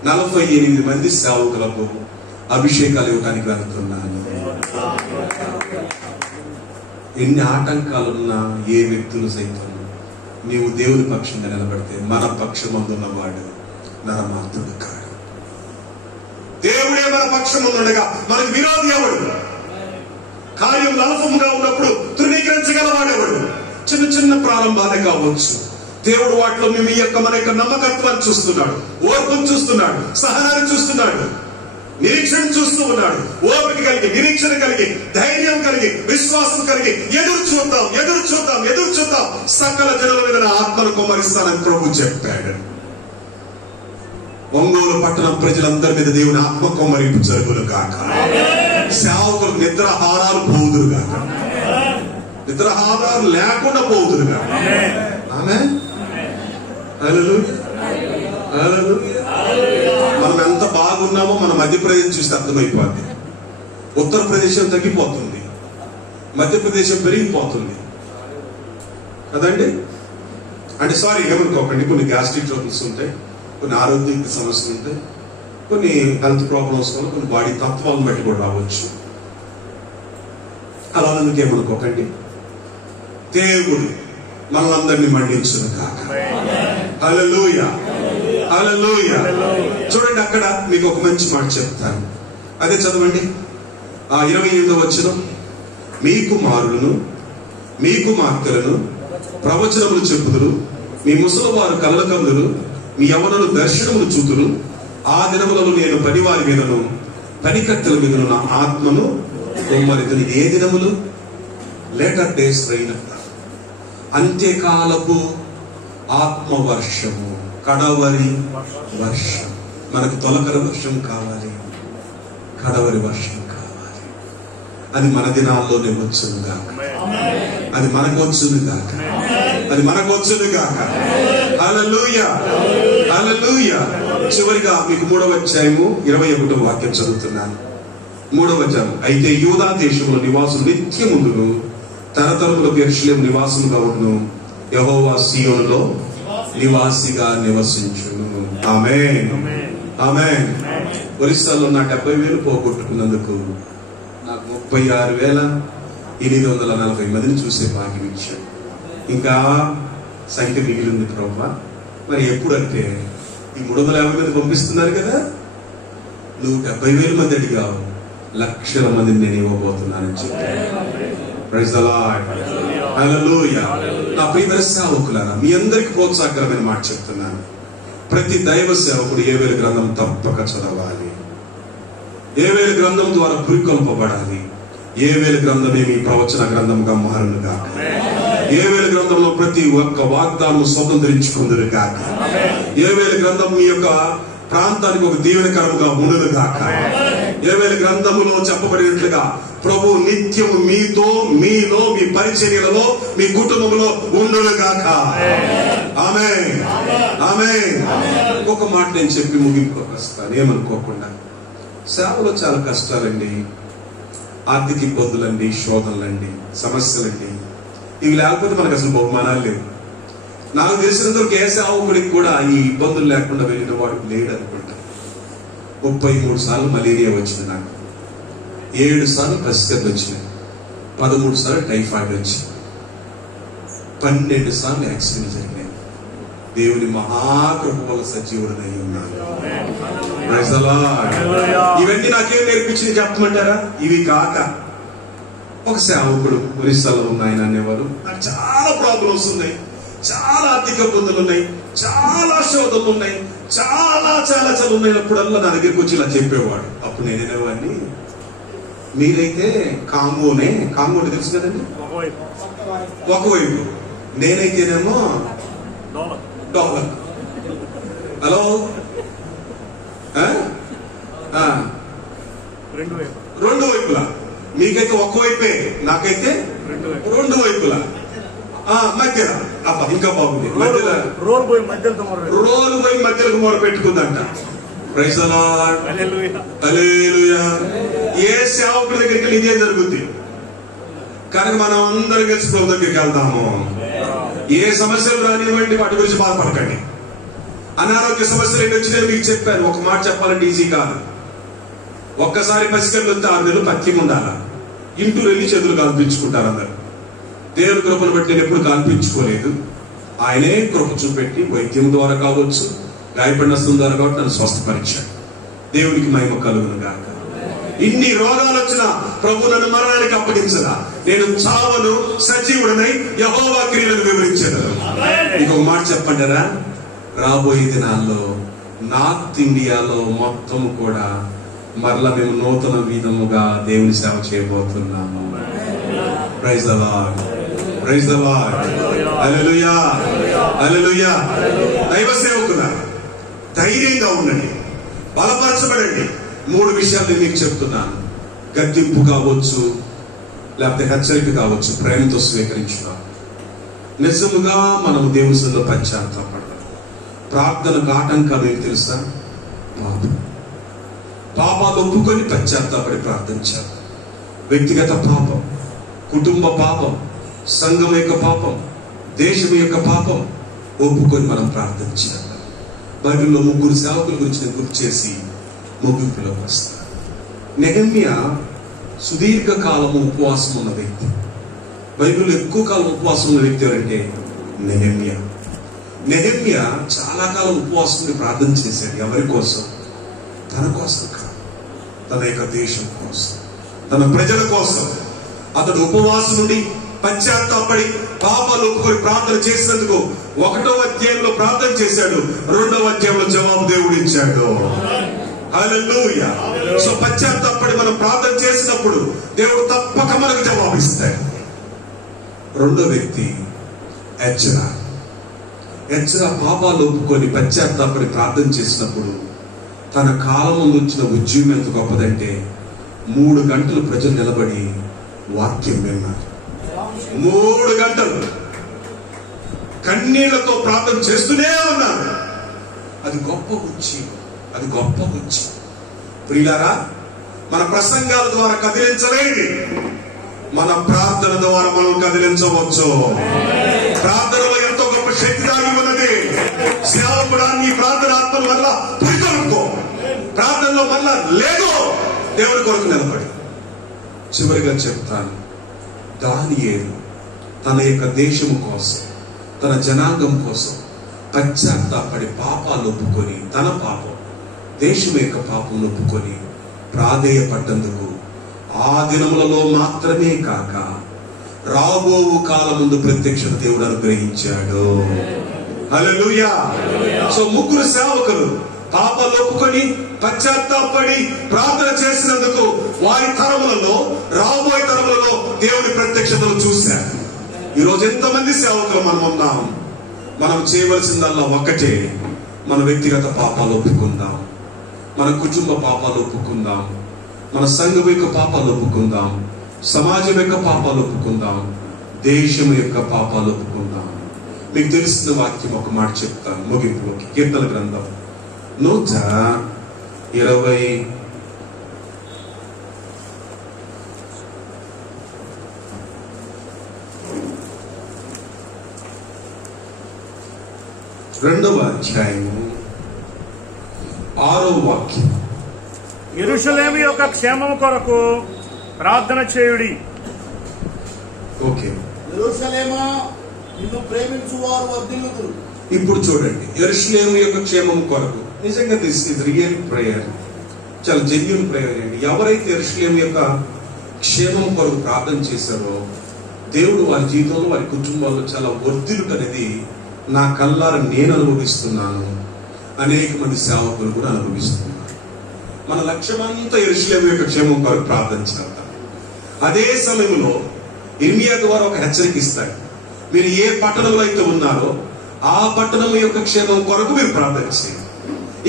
48 మంది సేవకులకు అభిషేకాలు ఇవ్వడానికి వెళ్తున్నాను. ఎన్ని ఆటంకాలున్నా ఏ వ్యక్తులు సైతం నీవు దేవుని పక్షంగా నిలబడితే మన పక్షమందున్నవాడు నరమాత్రుడు కాడు. దేవుడే మన పక్షముండగా మనకు విరోధి ఎవడు? కార్యం నలఫంగా ఉన్నప్పుడు తృణీకరించగలవాడెవడు? చిన్న చిన్న ప్రారంభాలే కావచ్చు. దేవుడు వాటిలో మీ యొక్క మన యొక్క నమ్మకత్వాన్ని చూస్తున్నాడు, ఓర్పును చూస్తున్నాడు, సహనాన్ని చూస్తున్నాడు, నిరీక్షణ చూస్తూ ఉన్నాడు. ఓపిక కలిగి, నిరీక్షణ కలిగి, ధైర్యం కలిగి, విశ్వాసం కలిగి ఎదురు చూద్దాం, ఎదురు చూద్దాం, ఎదురు చూద్దాం. సకల జనుల మీద నా ఆత్మను కుమ్మరిస్తానని ప్రభు చెప్పాడు. ఒంగోలు పట్టణం ప్రజలందరి మీద దేవుని ఆత్మ కుమ్మరింపు జరుగును గాక. సేవకులకు నిద్రాహారాలు పోదురు గాక, నిద్రాహారాలు లేకుండా పోదురు గాక. ఆమేన్. హల్లెలూయా, హల్లెలూయా. మనం ఎంత బాగున్నామో మన మధ్యప్రదేశ్ చూస్తే అర్థమైపోద్ది. ఉత్తరప్రదేశం తగ్గిపోతుంది, మధ్యప్రదేశం పెరిగిపోతుంది కదండి. అంటే సారీ ఏమనుకోకండి, కొన్ని గ్యాస్ట్రిక్ ట్రబుల్స్ ఉంటాయి, కొన్ని ఆరోగ్య సమస్యలు ఉంటాయి, కొన్ని హెల్త్ ప్రాబ్లమ్స్ వల్ల కొన్ని బాడీ తత్వాలను బట్టి కూడా రావచ్చు. అలా ఏమనుకోకండి. దేవుడు మనలందరినీ మండించును కాక. హల్లెలూయా, హల్లెలూయా. చూడండి, అక్కడ మీకు ఒక మంచి మాట చెప్తాను, అదే చదవండి. 28వ వచనం. మీ కుమారులను మీ కుమార్తెలను ప్రవచనములు చెప్పుదురు, మీ ముసలివారు కలల కందురు, మీ యవ్వనులు దర్శనములు చూతురు. ఆ దినములలో నేను పనివారి మీదను పనికత్తెల మీదను నా ఆత్మను కుమ్మరితును. ఏ దినములు? లేటర్ డేస్ రైన్ అంటారు. అంత్యకాలపు ఆత్మవర్షము, కడవరి వర్షం. మనకు తొలకరి వర్షం కావాలి, కడవరి వర్షం కావాలి. అది మన దినాల్లోనే వచ్చును గాక, అది మనకు వచ్చును గాక, అది మనకు వచ్చును గాక. హల్లెలూయా, హల్లెలూయా. చివరిగా మీకు 3వ అధ్యాయము 21వ వాక్యం చదువుతున్నాను. 3వ అధ్యాయం. అయితే యూదా దేశంలో నివాసులు నిత్యముందును తరతరములకు యెరూషలేము నివాసముగా ఉండును. యెహోవా సీయోనులో నివాసిగా నివసించును. ఆమేన్, ఆమేన్. ఒరిస్సాలో నా 70,000 పోగొట్టుకున్నందుకు నాకు 36,840 మందిని చూసే భాగ్యం ఇచ్చాడు. ఇంకా సంఖ్య మిగిలింది ప్రభువా. మరి ఎప్పుడంటే ఈ 350 మంది పంపిస్తున్నారు కదా, నువ్వు 70,000 మంది అడిగావు, లక్షల మందిని నేను ఇవ్వబోతున్నానని చెప్పాను. ప్రైజ్ ది లార్డ్, హల్లెలూయా. నా ప్రియమైన సేవకులారా, మీ అందరికి ప్రోత్సాహకరమైన మాట చెప్తున్నాను. ప్రతి దైవ సేవకుడు యోవేలు గ్రంథం తప్పక చదవాలి. యోవేలు గ్రంథం ద్వారా పురికొల్పబడాలి. యోవేలు గ్రంథమే మీ ప్రవచన గ్రంథంగా మారును గాక. యోవేలు గ్రంథంలో ప్రతి ఒక్క వాగ్దానం స్వతంత్రించుకుందురు గాక. యోవేలు గ్రంథం మీ యొక్క ప్రాంతానికి ఒక దీవెనకరముగా ఉండును గాక. యోవేల గ్రంథములో చెప్పబడినట్లుగా ప్రభు నిత్యము మీతో, మీలో, మీ పరిచర్యలలో, మీ కుటుంబంలో ఉండును గాక. ఆమేన్, ఆమేన్. ఇంకొక మాట నేను చెప్పి ముగింపులోకి వస్తాను, ఏమనుకోకుండా. సేవలో చాలా కష్టాలండి, ఆర్థిక ఇబ్బందులండి, శోధనలండి, సమస్యలండి. ఇవి లేకపోతే మనకు అసలు బహుమానాలు లేవు. నాకు తెలిసినందుకు ఏ సేవకుడికి కూడా ఈ ఇబ్బందులు లేకుండా వెళ్ళిన వాడు లేడు అనుకుంటా. 33 సార్లు మలేరియా వచ్చింది నాకు, 7 సార్లు పసికర్లు వచ్చినాయి, 13 సార్లు టైఫాయిడ్ వచ్చింది, 12 సార్లు యాక్సిడెంట్ జరిగినాయి. దేవుని మహాకృప వల్ల సజీవుడనై ఉన్నాను. Praise the lord. ఇవన్నీ నాకేం నేర్పించింది చెప్పమంటారా? ఇవి కాక ఒక సేవకుడు ఒరిస్సాలో ఉన్నాయని అనేవారు, నాకు చాలా ప్రాబ్లమ్స్ ఉన్నాయి, చాలా ఆర్థిక ఇబ్బందులు ఉన్నాయి, చాలా శోధనలు ఉన్నాయి, చాలా చాలా చాలా ఉన్నప్పుడల్లా నా దగ్గరికి వచ్చి ఇలా చెప్పేవాడు. అప్పుడు నేనేవాడిని, మీరైతే కాంగోనే, కాంగో అంటే తెలుసు కదండి, ఒకవైపు, నేనైతేనేమో డాలర్. హలో, రెండు వైపులా. మీకైతే ఒకవైపే, నాకైతే రెండు వైపులా, మధ్యలో. అబ్బా ఇంకా బాగుంది, మధ్యలో రోల్ పోయి మధ్యలో మొర పెట్టుకుందంట. ప్రైజ్ ది లార్డ్, హల్లెలూయా. ఏ సేవకుడి దగ్గరికి ఇదే జరుగుద్ది. కనుక మనం అందరం కలిసి ప్రభు దగ్గరికి వెళ్దాము. ఏ సమస్యలు రానివ్వండి, వాటి గురించి బాధపడకండి. అనారోగ్య సమస్యలు ఏంటి వచ్చినాయో మీకు చెప్పాను. ఒక మాట చెప్పాలంటే ఈజీ కాదు. ఒక్కసారి పసికర్లు వస్తే 6 నెలలు పత్యం ఉండాలా. ఇంటూ వెళ్ళి చేతులు కాల్పించుకుంటారు అందరు. దేవుని కృపను బట్టి నేను ఎప్పుడు కాల్పించుకోలేదు. ఆయనే కృప చూపెట్టి వైద్యం ద్వారా కావచ్చు, గాయపడిన ద్వారా కాబట్టి నన్ను స్వస్థపరిచాడు. దేవునికి మహిమ కలుగును గాక. ఇన్ని రోగాలు వచ్చినా ప్రభు నన్ను మరణానికి అప్పగించగా నేను చావను, సజీవుడనై యెహోవా క్రియలను వివరించాను. ఇంకొక మాట చెప్పంటారా? రాబోయే దినాల్లో నార్త్ ఇండియాలో మొత్తం కూడా మరలా మేము నూతన విధముగా దేవుని సేవ చేయబోతున్నాము. Praise the Lord, praise the Lord, hallelujah, hallelujah. దైవ సేవకులారా, ధైర్యంగా ఉండండి, బలపరచబడండి. 3 విషయాలు నేను మీకు చెప్తున్నాను. గద్దింపు కావచ్చు, లేకపోతే హెచ్చరిక కావచ్చు, ప్రేమతో స్వీకరించున్నాం. నిజముగా మనము దేవుని సన్నిధిలో పశ్చాత్తాపడాలి. ప్రార్థనకు ఆటంకాలు ఏమి తెలుసా? పాపాలు ఒప్పుకొని పశ్చాత్తాపడి ప్రార్థించాలి. వ్యక్తిగత పాపం, కుటుంబ పాపం, సంఘం యొక్క పాపం, దేశం యొక్క పాపం ఒప్పుకొని మనం ప్రార్థించాలి. బైబిల్లో 3 సేవకుల గురించి నేను గుర్తు చేసి ముగింపులోకి వస్తాను. నెహెమ్యా సుదీర్ఘ కాలము ఉపవాసం ఉన్న వ్యక్తి. బైబిల్లో ఎక్కువ కాలం ఉపవాసం ఉన్న వ్యక్తి ఎవరంటే నెహెమ్యా. నెహెమ్యా చాలా కాలం ఉపవాసం ప్రార్థన చేశాడు. ఎవరి కోసం? తన కోసం కాదు, తన యొక్క దేశం కోసం, తన ప్రజల కోసం. అతడు ఉపవాసం నుండి పశ్చాత్తాపడి పాపాలు ఒప్పుకొని ప్రార్థన చేసినందుకు 1వ అధ్యాయంలో ప్రార్థన చేశాడు, 2వ అధ్యాయంలో జవాబు దేవుడు ఇచ్చాడు. హల్లెలూయా. సో పశ్చాత్తాపడి మనం ప్రార్థన చేసినప్పుడు దేవుడు తప్పక మనకు జవాబు ఇస్తాడు. 2వ వ్యక్తి ఎజ్రా. ఎజ్రా పాపాలు ఒప్పుకొని పశ్చాత్తాపడి ప్రార్థన చేసినప్పుడు తన కాలం ముందు వచ్చిన ఉద్యమం ఎంత గొప్పదంటే 3 గంటలు ప్రజలు నిలబడి వాక్యం విన్నారు. 3 గంటలు కన్నీళ్లతో ప్రార్థన చేస్తూనే ఉన్నారు. అది గొప్ప ఉచ్చి, అది గొప్ప ఉచ్చి. ప్రియులారా, మన ప్రసంగాల ద్వారా కదిలించలేండి, మన ప్రార్థన ద్వారా మనం కదిలించవచ్చు. ప్రార్థనలో ఎంతో గొప్ప శక్తి దాగి ఉన్నది. సేవకుడా, నీ ప్రార్థన ఆత్మల వల్ల పురికొనుకో, ప్రార్థనలో వల్ల లేదు, దేవుడి కొరకు నిలబడి. చివరిగా చెప్తాను, దానియేలు తన యొక్క దేశము కోసం, తన జనాంగం కోసం పశ్చాత్తాపడి పాపాలు ఒప్పుకొని, తన పాపం, దేశం యొక్క పాపం ఒప్పుకొని ప్రాధేయపడ్డందుకు ఆ దినములలో మాత్రమే కాక రాబో కాలం ముందు ప్రత్యక్షత దేవుడు అనుగ్రహించాడు. హల్లెలూయా. సో 3 సేవకులు పాపాలు ఒప్పుకొని పశ్చాత్తాపడి ప్రార్థన చేసినందుకు వారి తరములలో, రాబోయే తరములలో దేవుని ప్రత్యక్షతను చూశారు. ఈరోజు ఎంతమంది సేవకులు మనం ఉన్నాం. మనం చేయవలసిందల్లా ఒక్కటే, మన వ్యక్తిగత పాపాలు ఒప్పుకుందాం, మన కుటుంబ పాపాలు ఒప్పుకుందాం, మన సంఘం యొక్క పాపాలు ఒప్పుకుందాం, సమాజం యొక్క పాపాలు ఒప్పుకుందాం, దేశం యొక్క పాపాలు ఒప్పుకుందాం. మీకు తెలిసిన వాక్యం ఒక మాట చెప్తాను ముగింపులోకి. కీర్తన గ్రంథం 122వ అధ్యాయము 6వ వాక్యం. యెరూషలేము యొక్క క్షేమము కొరకు ప్రార్థన చేయుడి. ఓకే, యెరూషలేమా నిన్ను ప్రేమించువారు వర్ధిల్లుదురు. ఇప్పుడు చూడండి, యెరూషలేము యొక్క క్షేమం కొరకు. నిజంగా దిస్ ఇస్ రియల్ ప్రేయర్, చాలా జెన్యూన్ ప్రేయర్ అండి. ఎవరైతే యెరూషలేము యొక్క క్షేమం కొరకు ప్రార్థన చేశారో దేవుడు వారి జీవితంలో, వారి కుటుంబాల్లో చాలా వర్ధిల్లుట అనేది నా కళ్ళారా నేను అనుభవిస్తున్నాను, అనేక మంది సేవకులు కూడా అనుభవిస్తున్నారు. మన లక్ష్యమంతా యెరూషలేము యొక్క క్షేమం కొరకు ప్రార్థన చేద్దాం. అదే సమయంలో ఇర్మియా ద్వారా ఒక హెచ్చరిక ఇస్తాడు. మీరు ఏ పట్టణంలో అయితే ఉన్నారో ఆ పట్టణం యొక్క క్షేమం కొరకు మీరు ప్రార్థన చేయండి.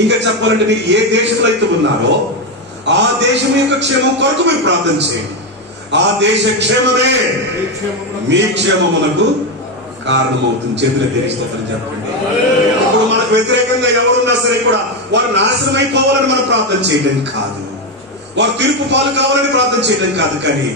ఇంకా చెప్పాలంటే మీరు ఏ దేశంలో అయితే ఉన్నారో ఆ దేశం యొక్క క్షేమం కొరకు మీరు ప్రార్థన చేయండి. ఆ దేశ క్షేమమే మీ క్షేమమునకు కారణమవుతుంది. చేతుల స్తోత్రం చెప్పండి. ఇప్పుడు మనకు వ్యతిరేకంగా ఎవరున్నా సరే కూడా వారు నాశనం అయిపోవాలని మనం ప్రార్థన చేయడం కాదు, వారు తీర్పు పాలు కావాలని ప్రార్థన చేయడం కాదు, కానీ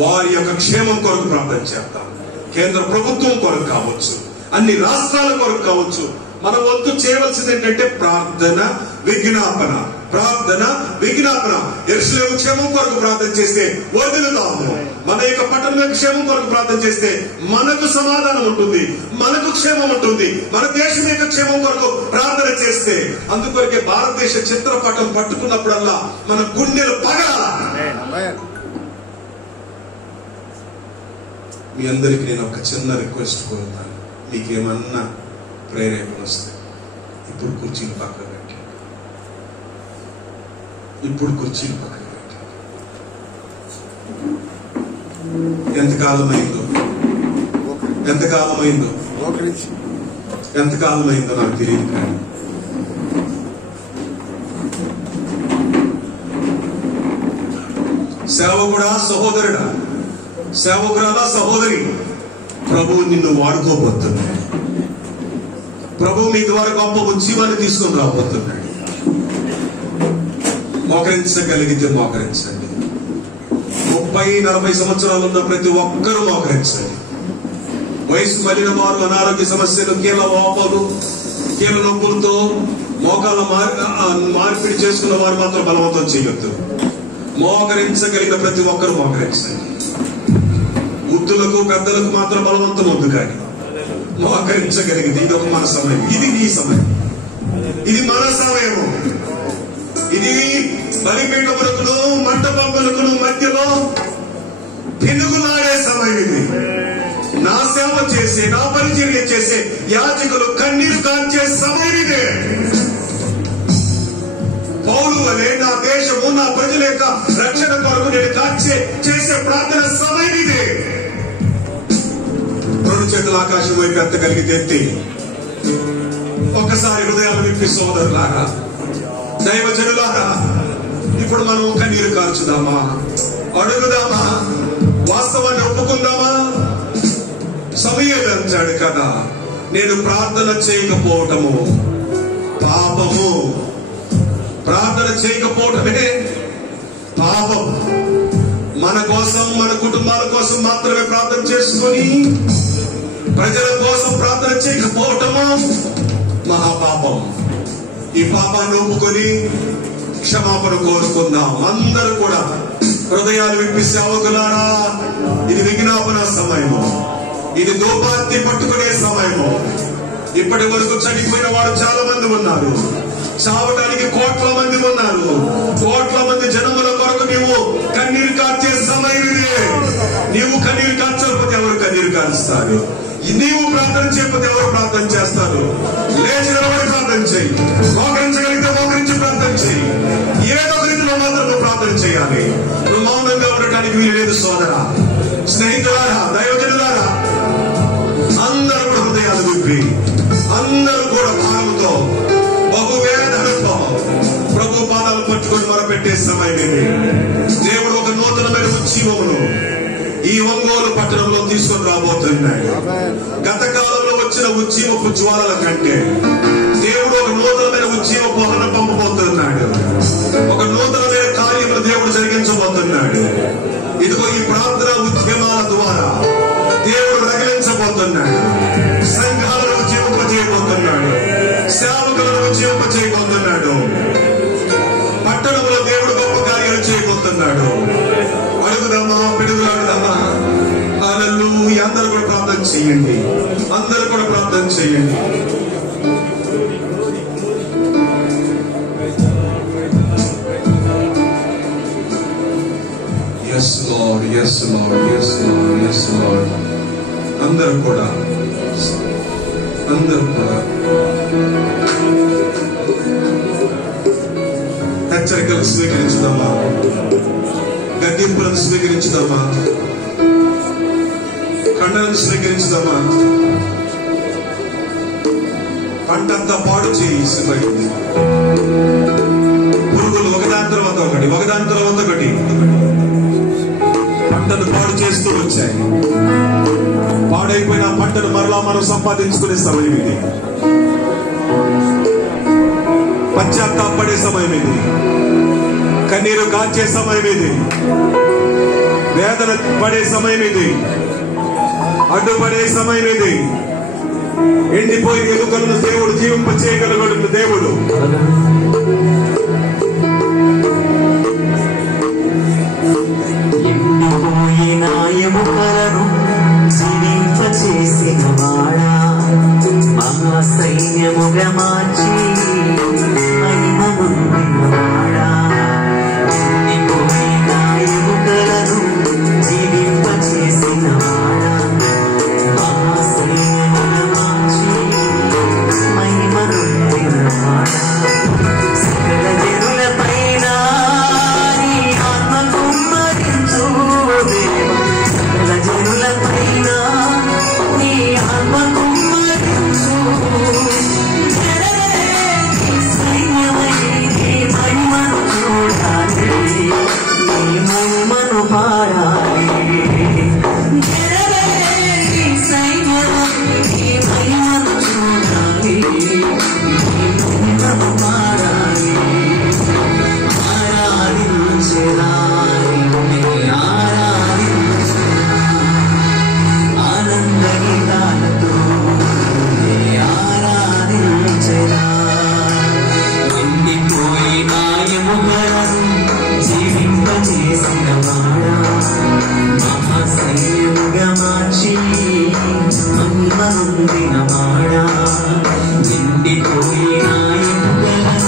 వారి యొక్క క్షేమం కొరకు ప్రార్థన చేద్దాం. కేంద్ర ప్రభుత్వం కొరకు కావచ్చు, అన్ని రాష్ట్రాల కొరకు కావచ్చు. మన వంతు చేయవలసింది ఏంటంటే ప్రార్థన విజ్ఞాపన, ప్రార్థన విజ్ఞాపన. యెరూషలేము క్షేమం కొరకు ప్రార్థన చేస్తే వర్ధిల్లుతాము. మన యొక్క పట్టణ క్షేమం కొరకు ప్రార్థన చేస్తే మనకు సమాధానం ఉంటుంది, మనకు క్షేమం ఉంటుంది. మన దేశం యొక్క క్షేమం కొరకు ప్రార్థన చేస్తే, అందుకొరకే భారతదేశ చిత్రపటం పట్టుకున్నప్పుడల్లా మన గుండెలు పగలాలి. మీ అందరికి నేను ఒక చిన్న రిక్వెస్ట్ కోరుతాను. మీకేమన్నా ప్రేరేపణ వస్తే ఇప్పుడు కుర్చీలు పక్కన పెట్టండి, ఇప్పుడు కుర్చీలు పక్కన పెట్టండి. ఎంతకాలమైందో నాకు తెలియదు, కానీ సేవకుడా, సహోదరుడా, సేవకురాలా, సహోదరి, ప్రభువు నిన్ను వాడుకోబోతున్నాడు. ప్రభువు మీ ద్వారా గొప్ప ఉద్యమాన్ని తీసుకొని రాబోతున్నాడు. మోకరించగలిగితే మోకరించండి. 30-40 సంవత్సరాలు ఉన్న ప్రతి ఒక్కరూ మోకరించండి. వయసు మళ్ళిన వారు, అనారోగ్య సమస్యలు, కీళ్ళ వాపులు, కీళ్ళ నొప్పులతో మోకాళ్ళ మార్పిడి చేసుకున్న వారు మాత్రం బలవంతం చేయొద్దు. మోకరించగలిగిన ప్రతి ఒక్కరు మోకరించండి. వృద్ధులకు, పెద్దలకు మాత్రం బలవంతం వద్దు, కానీ మోకరించగలిగింది. ఇది ఒక మన సమయం, ఇది నీ సమయం, ఇది మన సమయము. ఇది బలిపీఠములకును మంటపములకును మధ్యలో పెనుగులాడే సమయం. ఇది నా సేవ చేసే, నా పరిచర్య చేసే యాజకులు కన్నీరు కాల్చే సమయం ఇదే. పౌలు వలె నా దేశము, నా ప్రజల యొక్క రక్షణ కొరకు నేను చేసే ప్రార్థన సమయం ఇదే. రెండు చేతుల ఆకాశం వైపు ఎత్తగలిగితే ఎత్తి ఒక్కసారి హృదయాలు విప్పి, సోదరులారా, దైవజనులారా, ఇప్పుడు మనం కన్నీరు కార్చుదామా, అడుగుదామా, వాస్తవాన్ని ఒప్పుకుందామా? సమూయేలు అంటాడు కదా, నేను ప్రార్థన చేయకపోవటము పాపము. ప్రార్థన చేయకపోవటమే పాపం. మన కోసం, మన కుటుంబాల కోసం మాత్రమే ప్రార్థన చేసుకొని ప్రజల కోసం ప్రార్థన చేయకపోవటము మహాపాపం. ఈ పాపాన్ని ఒప్పుకొని క్షమాపణ కోరుకుందాం. అందరూ కూడా హృదయాలు విప్పి, సేవకులారా, ఇది విజ్ఞాపన సమయము, ఇది దూపార్తి పట్టుకునే సమయము. ఇప్పటి వరకు చనిపోయిన వారు చాలా మంది ఉన్నారు, చావటానికి కోట్ల మంది ఉన్నారు. కోట్ల మంది జనముల కొరకు నీవు కన్నీరు కార్చే సమయం ఇదే. నీవు కన్నీరు కార్చకపోతే ఎవరు కన్నీరు కారుస్తారు? నీవు ప్రార్థన చేయకపోతే ఎవరు ప్రార్థన చేస్తారు? లేచి నిలబడి ప్రార్థన చేయి. మోకరించగలిగితే మోకరించి ప్రార్థన చేయి. ఏదో ఒక రీతిలో మాత్రం నువ్వు ప్రార్థన చేయాలి. నువ్వు మౌనంగా ఉండటానికి వీలు లేదు సోదరా. స్నేహితులారా, దైవజనులారా, అందరూ కూడా హృదయాలు విప్పి, అందరూ కూడా భారంతో పట్టుకొని మొరపెట్టే సమయం ఇది. దేవుడు ఒక నూతనమైన ఉజ్జీవమును ఈ ఒంగోలు పట్టణంలో తీసుకొని రాబోతున్నాడు. గత కాలంలో వచ్చిన ఉజ్జీవపు జ్వాలల కంటే దేవుడు ఒక నూతనమైన ఉజ్జీవ పోహన పంపబోతున్నాడు. ఒక నూతనమైన కార్యములు దేవుడు జరిగించబోతున్నాడు. ఇదిగో ఈ ప్రార్థన ఉద్యమాల ద్వారా దేవుడు రగిలించబోతున్నాడు. సంఘాలను ఉజ్జీవింపజేయబోతున్నాడు. సేవకులను ఉజ్జీవింపజేయబోతున్నాడు. పట్టణంలో దేవుడు గొప్ప కార్యాలు చేయబోతున్నాడు. అడుగుదామా, పిడుగులాడుదామా. హల్లెలూయా. అందరూ కూడా ప్రార్థన చేయండి. అందరూ కూడా ప్రార్థన చేయండి. Yes Lord, yes Lord, yes Lord, yes Lord. అందరూ కూడా హెచ్చరికలు స్వీకరించుదామా, గద్దింపులను స్వీకరించుదామా, ఖండనను స్వీకరించుదామా. పంటంతా పాడు చేసిపోయింది. పురుగులు ఒకదాని తర్వాత ఒకటి పంటను పాడు చేస్తూ వచ్చాయి. పాడైపోయిన పంటను మరలా మనం సంపాదించుకునే సమయం ఇది. పశ్చాత్తాపడే సమయం ఇది. కన్నీరు కాచే సమయం ఇది. వేదన పడే సమయం ఇది. అడ్డుపడే సమయం ఇది. ఎండిపోయిన ఎలుకలను దేవుడు జీవింప చేయగలగడు. దేవుడు ఎండిపోయిన ఎముకలను జీవింపచేసిన వాడా, మహాసైన్యముగా మార్చి మహిమ పొందిన వాడా. ఎండిపోయిన ఎముకలను జీవింపచేసిన వాడా, మహాసైన్యముగా మార్చి మహిమ పొందిన వాడా. సకల జనుల పైన నీ ఆత్మ కుమ్మరించు దేవా. సకల జనుల పైన నీ ఆత్మ కుమ్మరించు. సైన్యమై నీ మహిమను చూడాలి, నీ మహిమను పాడాలి. సైన్యమై నీ మహిమను చూడాలి, నీ మహిమను పాడాలి. ఆనంద గీతాలతో ఆరాధించరా. ఎండిపోయిన ఎముకలను జీవింపచేసిన వాడా, మహాసైన్యముగా మార్చి మహిమ పొందిన వాడా. ఎండిపోయిన ఎముకలను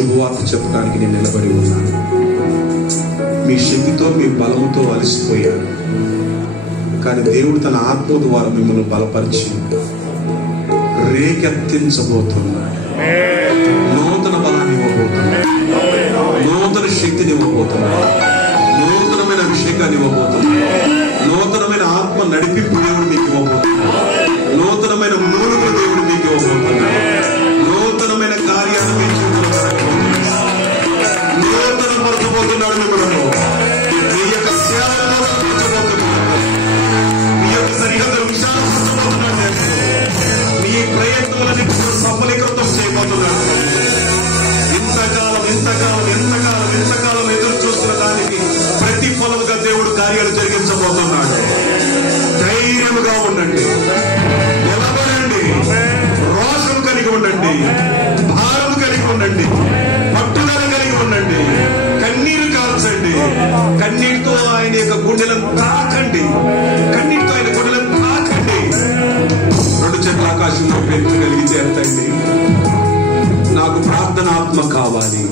శుభవార్త చెప్పడానికి నేను నిలబడి ఉన్నాను. మీ శక్తితో మీ బలముతో అలసిపోయారు, కానీ దేవుడు తన ఆత్మ ద్వారా మిమ్మల్ని బలపరిచి రేకెత్తించబోతున్నాడు. నూతన బలాన్ని ఇవ్వబోతున్నాడు, నూతన శక్తిని ఇవ్వబోతున్నాడు, నూతనమైన అభిషేకాన్ని ఇవ్వబోతున్నాడు, నూతనమైన ఆత్మ నడిపింపు దేవుడు మీకు ఇవ్వబోతున్నాడు, నూతనమైన మూలుగులు దేవుడు మీకు ఇవ్వబోతున్నాడు, నూతనమైన కార్యాలు మీకు నూతన పరచబోతున్నాడు. మిమ్మల్ని మీ యొక్క సేవలను పరచబోతున్నాడు, మీ యొక్క సరిహద్దులు విశాలపరచబోతున్నాడు, మీ ప్రయత్నాలని సఫలీకృతం చేయబోతున్నాడు. ఇంతకాలం ఎదురు చూస్తున్న దానికి ప్రతిఫలముగా దేవుడు కార్యాలు జరిగించబోతున్నాడు. ధైర్యముగా ఉండండి, నిలబడండి, రోషం కలిగి ఉండండి, భారం కలిగి ఉండండి, పట్టుదల కలిగి ఉండండి, కన్నీరు కాల్చండి, కన్నీటితో ఆయన యొక్క గుండెలను తాకండి, కన్నీటితో ఆయన గుండెలను తాకండి. రెండు చెట్ల ఆకాశంలో పెంచగలిగితే ఎంతండి. నాకు ప్రార్థనాత్మ కావాలి,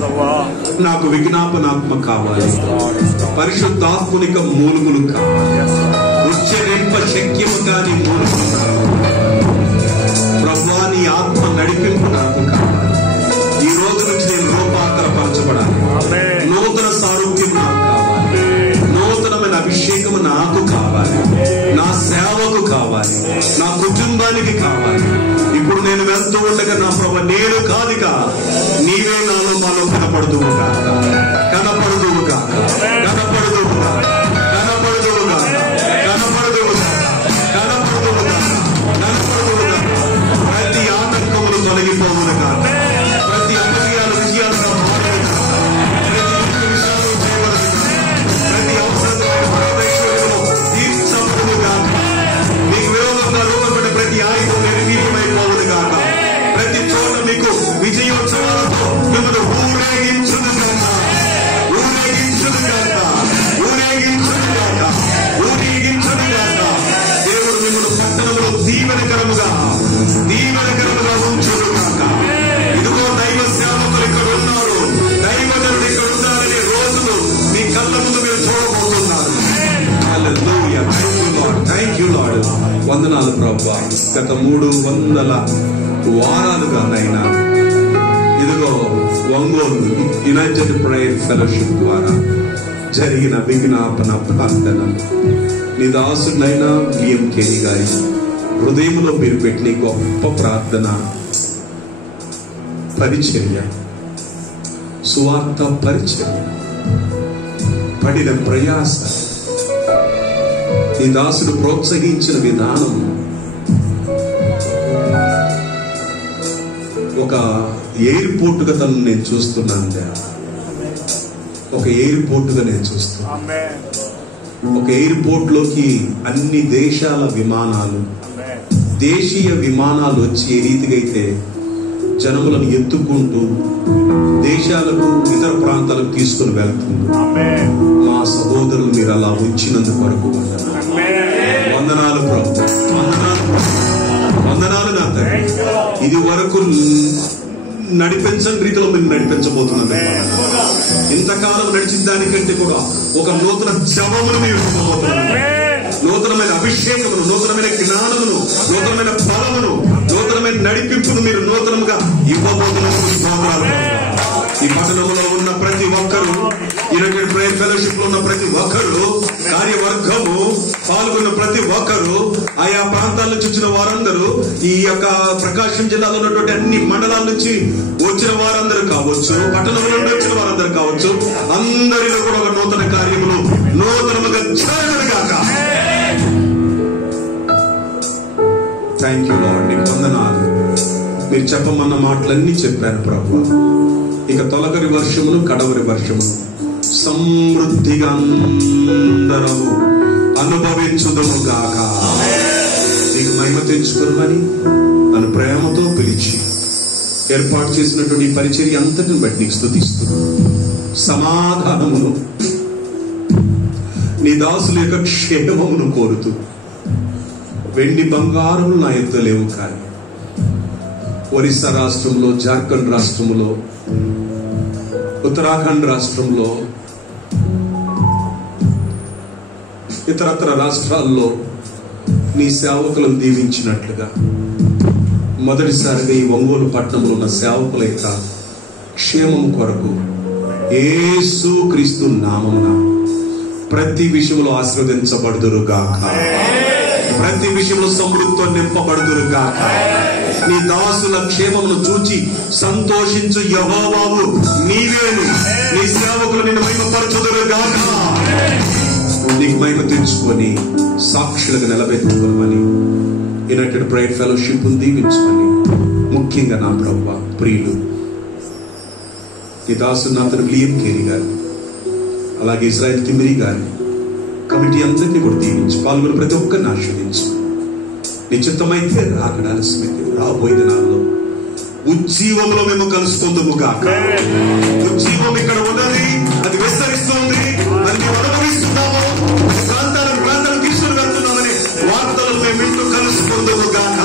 నాకు విజ్ఞాపనాత్మ కావాలి, పరిశుద్ధాత్మనిక మూలుగులు కావాలి, ఉచ్చరింప శక్యము కాని మూలుగులు కావాలి. ప్రభువా, నీ ఆత్మ నడిపింపు నాకు కావాలి. ఈ రోజు నుంచి నేను రూపాంతరపరచబడాలి. నూతన సారూప్యం నాకు కావాలి, నూతనమైన అభిషేకము నాకు కావాలి, నా సేవకు కావాలి, నా కుటుంబానికి కావాలి. ఇప్పుడు నేను వెళ్తూ ఉండగా నా ప్రభు నేను కాదుగా, నీవే నాలో మాలో కనపడుతువుగా, కనపడుతువుగా, కనపడుతువుగా, కనపడుతువుగా, కనపడుతువుగా, కనపడుతువుగా, కనపడుతువుగా. ప్రతి ఆటంకములు తొలగిపోవునుగా, ప్రతి అపజయాలు విజయాలుగా మారునుగా, ప్రతి విషయాలు చేయబడునుగా, ప్రతి అవసరమైన పరమేశ్వరుడు తీర్చబడునుగా. మీకు విరోధంగా రూపబడిన ప్రతి ఆయుధం నిర్వీర్యమైపోవునుగా, ప్రతి చోట మీకు విజయోత్సవాలతో మిమ్మల్ని ఊరేగించునుగాక, ఊరేగించునుగాక, ఊరేగించునుగాక, ఊరేగించునుగాక. దేవుడు మిమ్మల్ని పట్టణంలో దీవెనకరముగా ఉంచునుగాక. ఇదిగో దైవ సేవకులు ఇక్కడ ఉన్నారు, దైవజనుడు ఇక్కడ ఉన్నారనే రోజులు మీ కళ్ళ ముందు మీరు చూడబోతున్నారు. హల్లెలూయా. Thank you Lord. వందనాలు ప్రభువా. గత 300 వారాలుగా నైనా ఇదిగో ఒంగోలు యునైటెడ్ ప్రేయర్ ఫెలోషిప్ ద్వారా జరిగిన విజ్ఞాపన ప్రార్థన నీ దాసునైనా బిఎం కేని గారి హృదయంలో మీరు పెట్టిన గొప్ప ప్రార్థన పరిచర్య, సువార్త పరిచర్య, పడిన ప్రయాస, నీ దాసుడు ప్రోత్సహించిన విధానం ఒక ఎయిర్పోర్ట్ గా తను నేను చూస్తున్నాను. ఒక ఎయిర్పోర్ట్ గా నేను చూస్తున్నాను. ఒక ఎయిర్పోర్ట్ లోకి అన్ని దేశాల విమానాలు, దేశీయ విమానాలు వచ్చి ఏ రీతిగా అయితే జనములను ఎత్తుకుంటూ దేశాలకు ఇతర ప్రాంతాలకు తీసుకుని వెళ్తుంది, మా సహోదరులు మీరు అలా ఉంచినందుకు వరకు వందనాలు ప్రభు, వందనాలు నా తండ్రి. ఇది వరకు నడిపించని రీతిలో మీరు నడిపించబోతున్నారు. ఇంతకాలం నడిచిన దానికంటే కూడా ఒక నూతన జవమును మీరు ఇవ్వబోతున్నారు. నూతనమైన అభిషేకమును, నూతనమైన జ్ఞానమును, నూతనమైన బలమును, నూతనమైన నడిపింపును మీరు నూతనంగా ఇవ్వబోతున్నారు. ఈ పట్టణంలో ఉన్న ప్రతి ఒక్కరు, యునైటెడ్ ప్రేయర్ ఫెలోషిప్ లో ఉన్న ప్రతి ఒక్కరు, కార్యవర్గము పాల్గొన్న ప్రతి ఒక్కరు, ఆయా ప్రాంతాల నుంచి వచ్చిన వారందరూ, ఈ యొక్క ప్రకాశం జిల్లాలో ఉన్నటువంటి అన్ని మండలాల నుంచి వచ్చిన వారందరూ కావచ్చు, పట్టణంలో నుండి వచ్చిన వారందరూ కావచ్చు, అందరిలో కూడా ఒక నూతన కార్యములు నూతనముగా జరగనుగాక. Thank you Lord. నీకు వందనాలు. మీరు చెప్పమన్న మాటలన్నీ చెప్పాను ప్రభు. ఇక తొలకరి వర్షమును కడవరి వర్షమును సమృద్ధిగా అందరము అనుభవించుదుము గాక. నీకు మహిమ తెచ్చుకోమని నన్ను ప్రేమతో పిలిచి ఏర్పాటు చేసినటువంటి ఈ పరిచర్య అంతటిని బట్టి నీకు స్తుతిస్తున్నాను. సమాధానమును, నీ దాసుల యొక్క క్షేమమును కోరుతూ, వెండి బంగారములు నా ఎద్ద లేవు, కానీ ఒరిస్సా రాష్ట్రంలో, జార్ఖండ్ రాష్ట్రంలో ఉత్తరాఖండ్ రాష్ట్రంలో, ఇతరత్ర రాష్ట్రాల్లో నీ సేవకులను దీవించినట్లుగా మొదటిసారిగా ఈ ఒంగోలు పట్టణంలో ఉన్న సేవకుల యొక్క క్షేమం కొరకు యేసు క్రీస్తు నామమున ప్రతి విషయంలో ఆశీర్వదించబడుదురు గాక, ప్రతి విషయంలో సమృద్ధితో నింపబడుదురు గాక. నీ దాసుల క్షేమమును చూచి సంతోషించు యెహోవావు నీవేను. నీ సేవకులు నిన్ను మహిమపరచుదురు గాక. నీకు మహిమ తెచ్చుకొని సాక్షులుగా నిలబెట్టుకోమని యునైటెడ్ ప్రైడ్ ఫెలోషిప్ దీవించుకొని, ముఖ్యంగా నా ప్రభువా ప్రియులు ఈ దాసునాథన్ విలియం కేరీ గారిని, అలాగే ఇజ్రాయెల్ తిమ్మిరి గారిని, కమిటీ అందరినీ కూడా దీవించి పాల్గొని ప్రతి ఒక్కరిని ఆశీర్వదించు. నిశ్చితమైతే అక్కడ ఆలస్యమైతే రాబోయే దినాల్లో ఉజ్జీవంలో మేము కలుసుకుందాము కాక. ఉజ్జీవం ఇక్కడ ఉన్నది, అది విస్తరిస్తుంది, అది మేము అనుభవిస్తున్నాము, ప్రాంతాలకు తీసుకుని వెళ్తున్నామని వార్తలు మేము ఇంటూ కలుసుకుందాము కాక.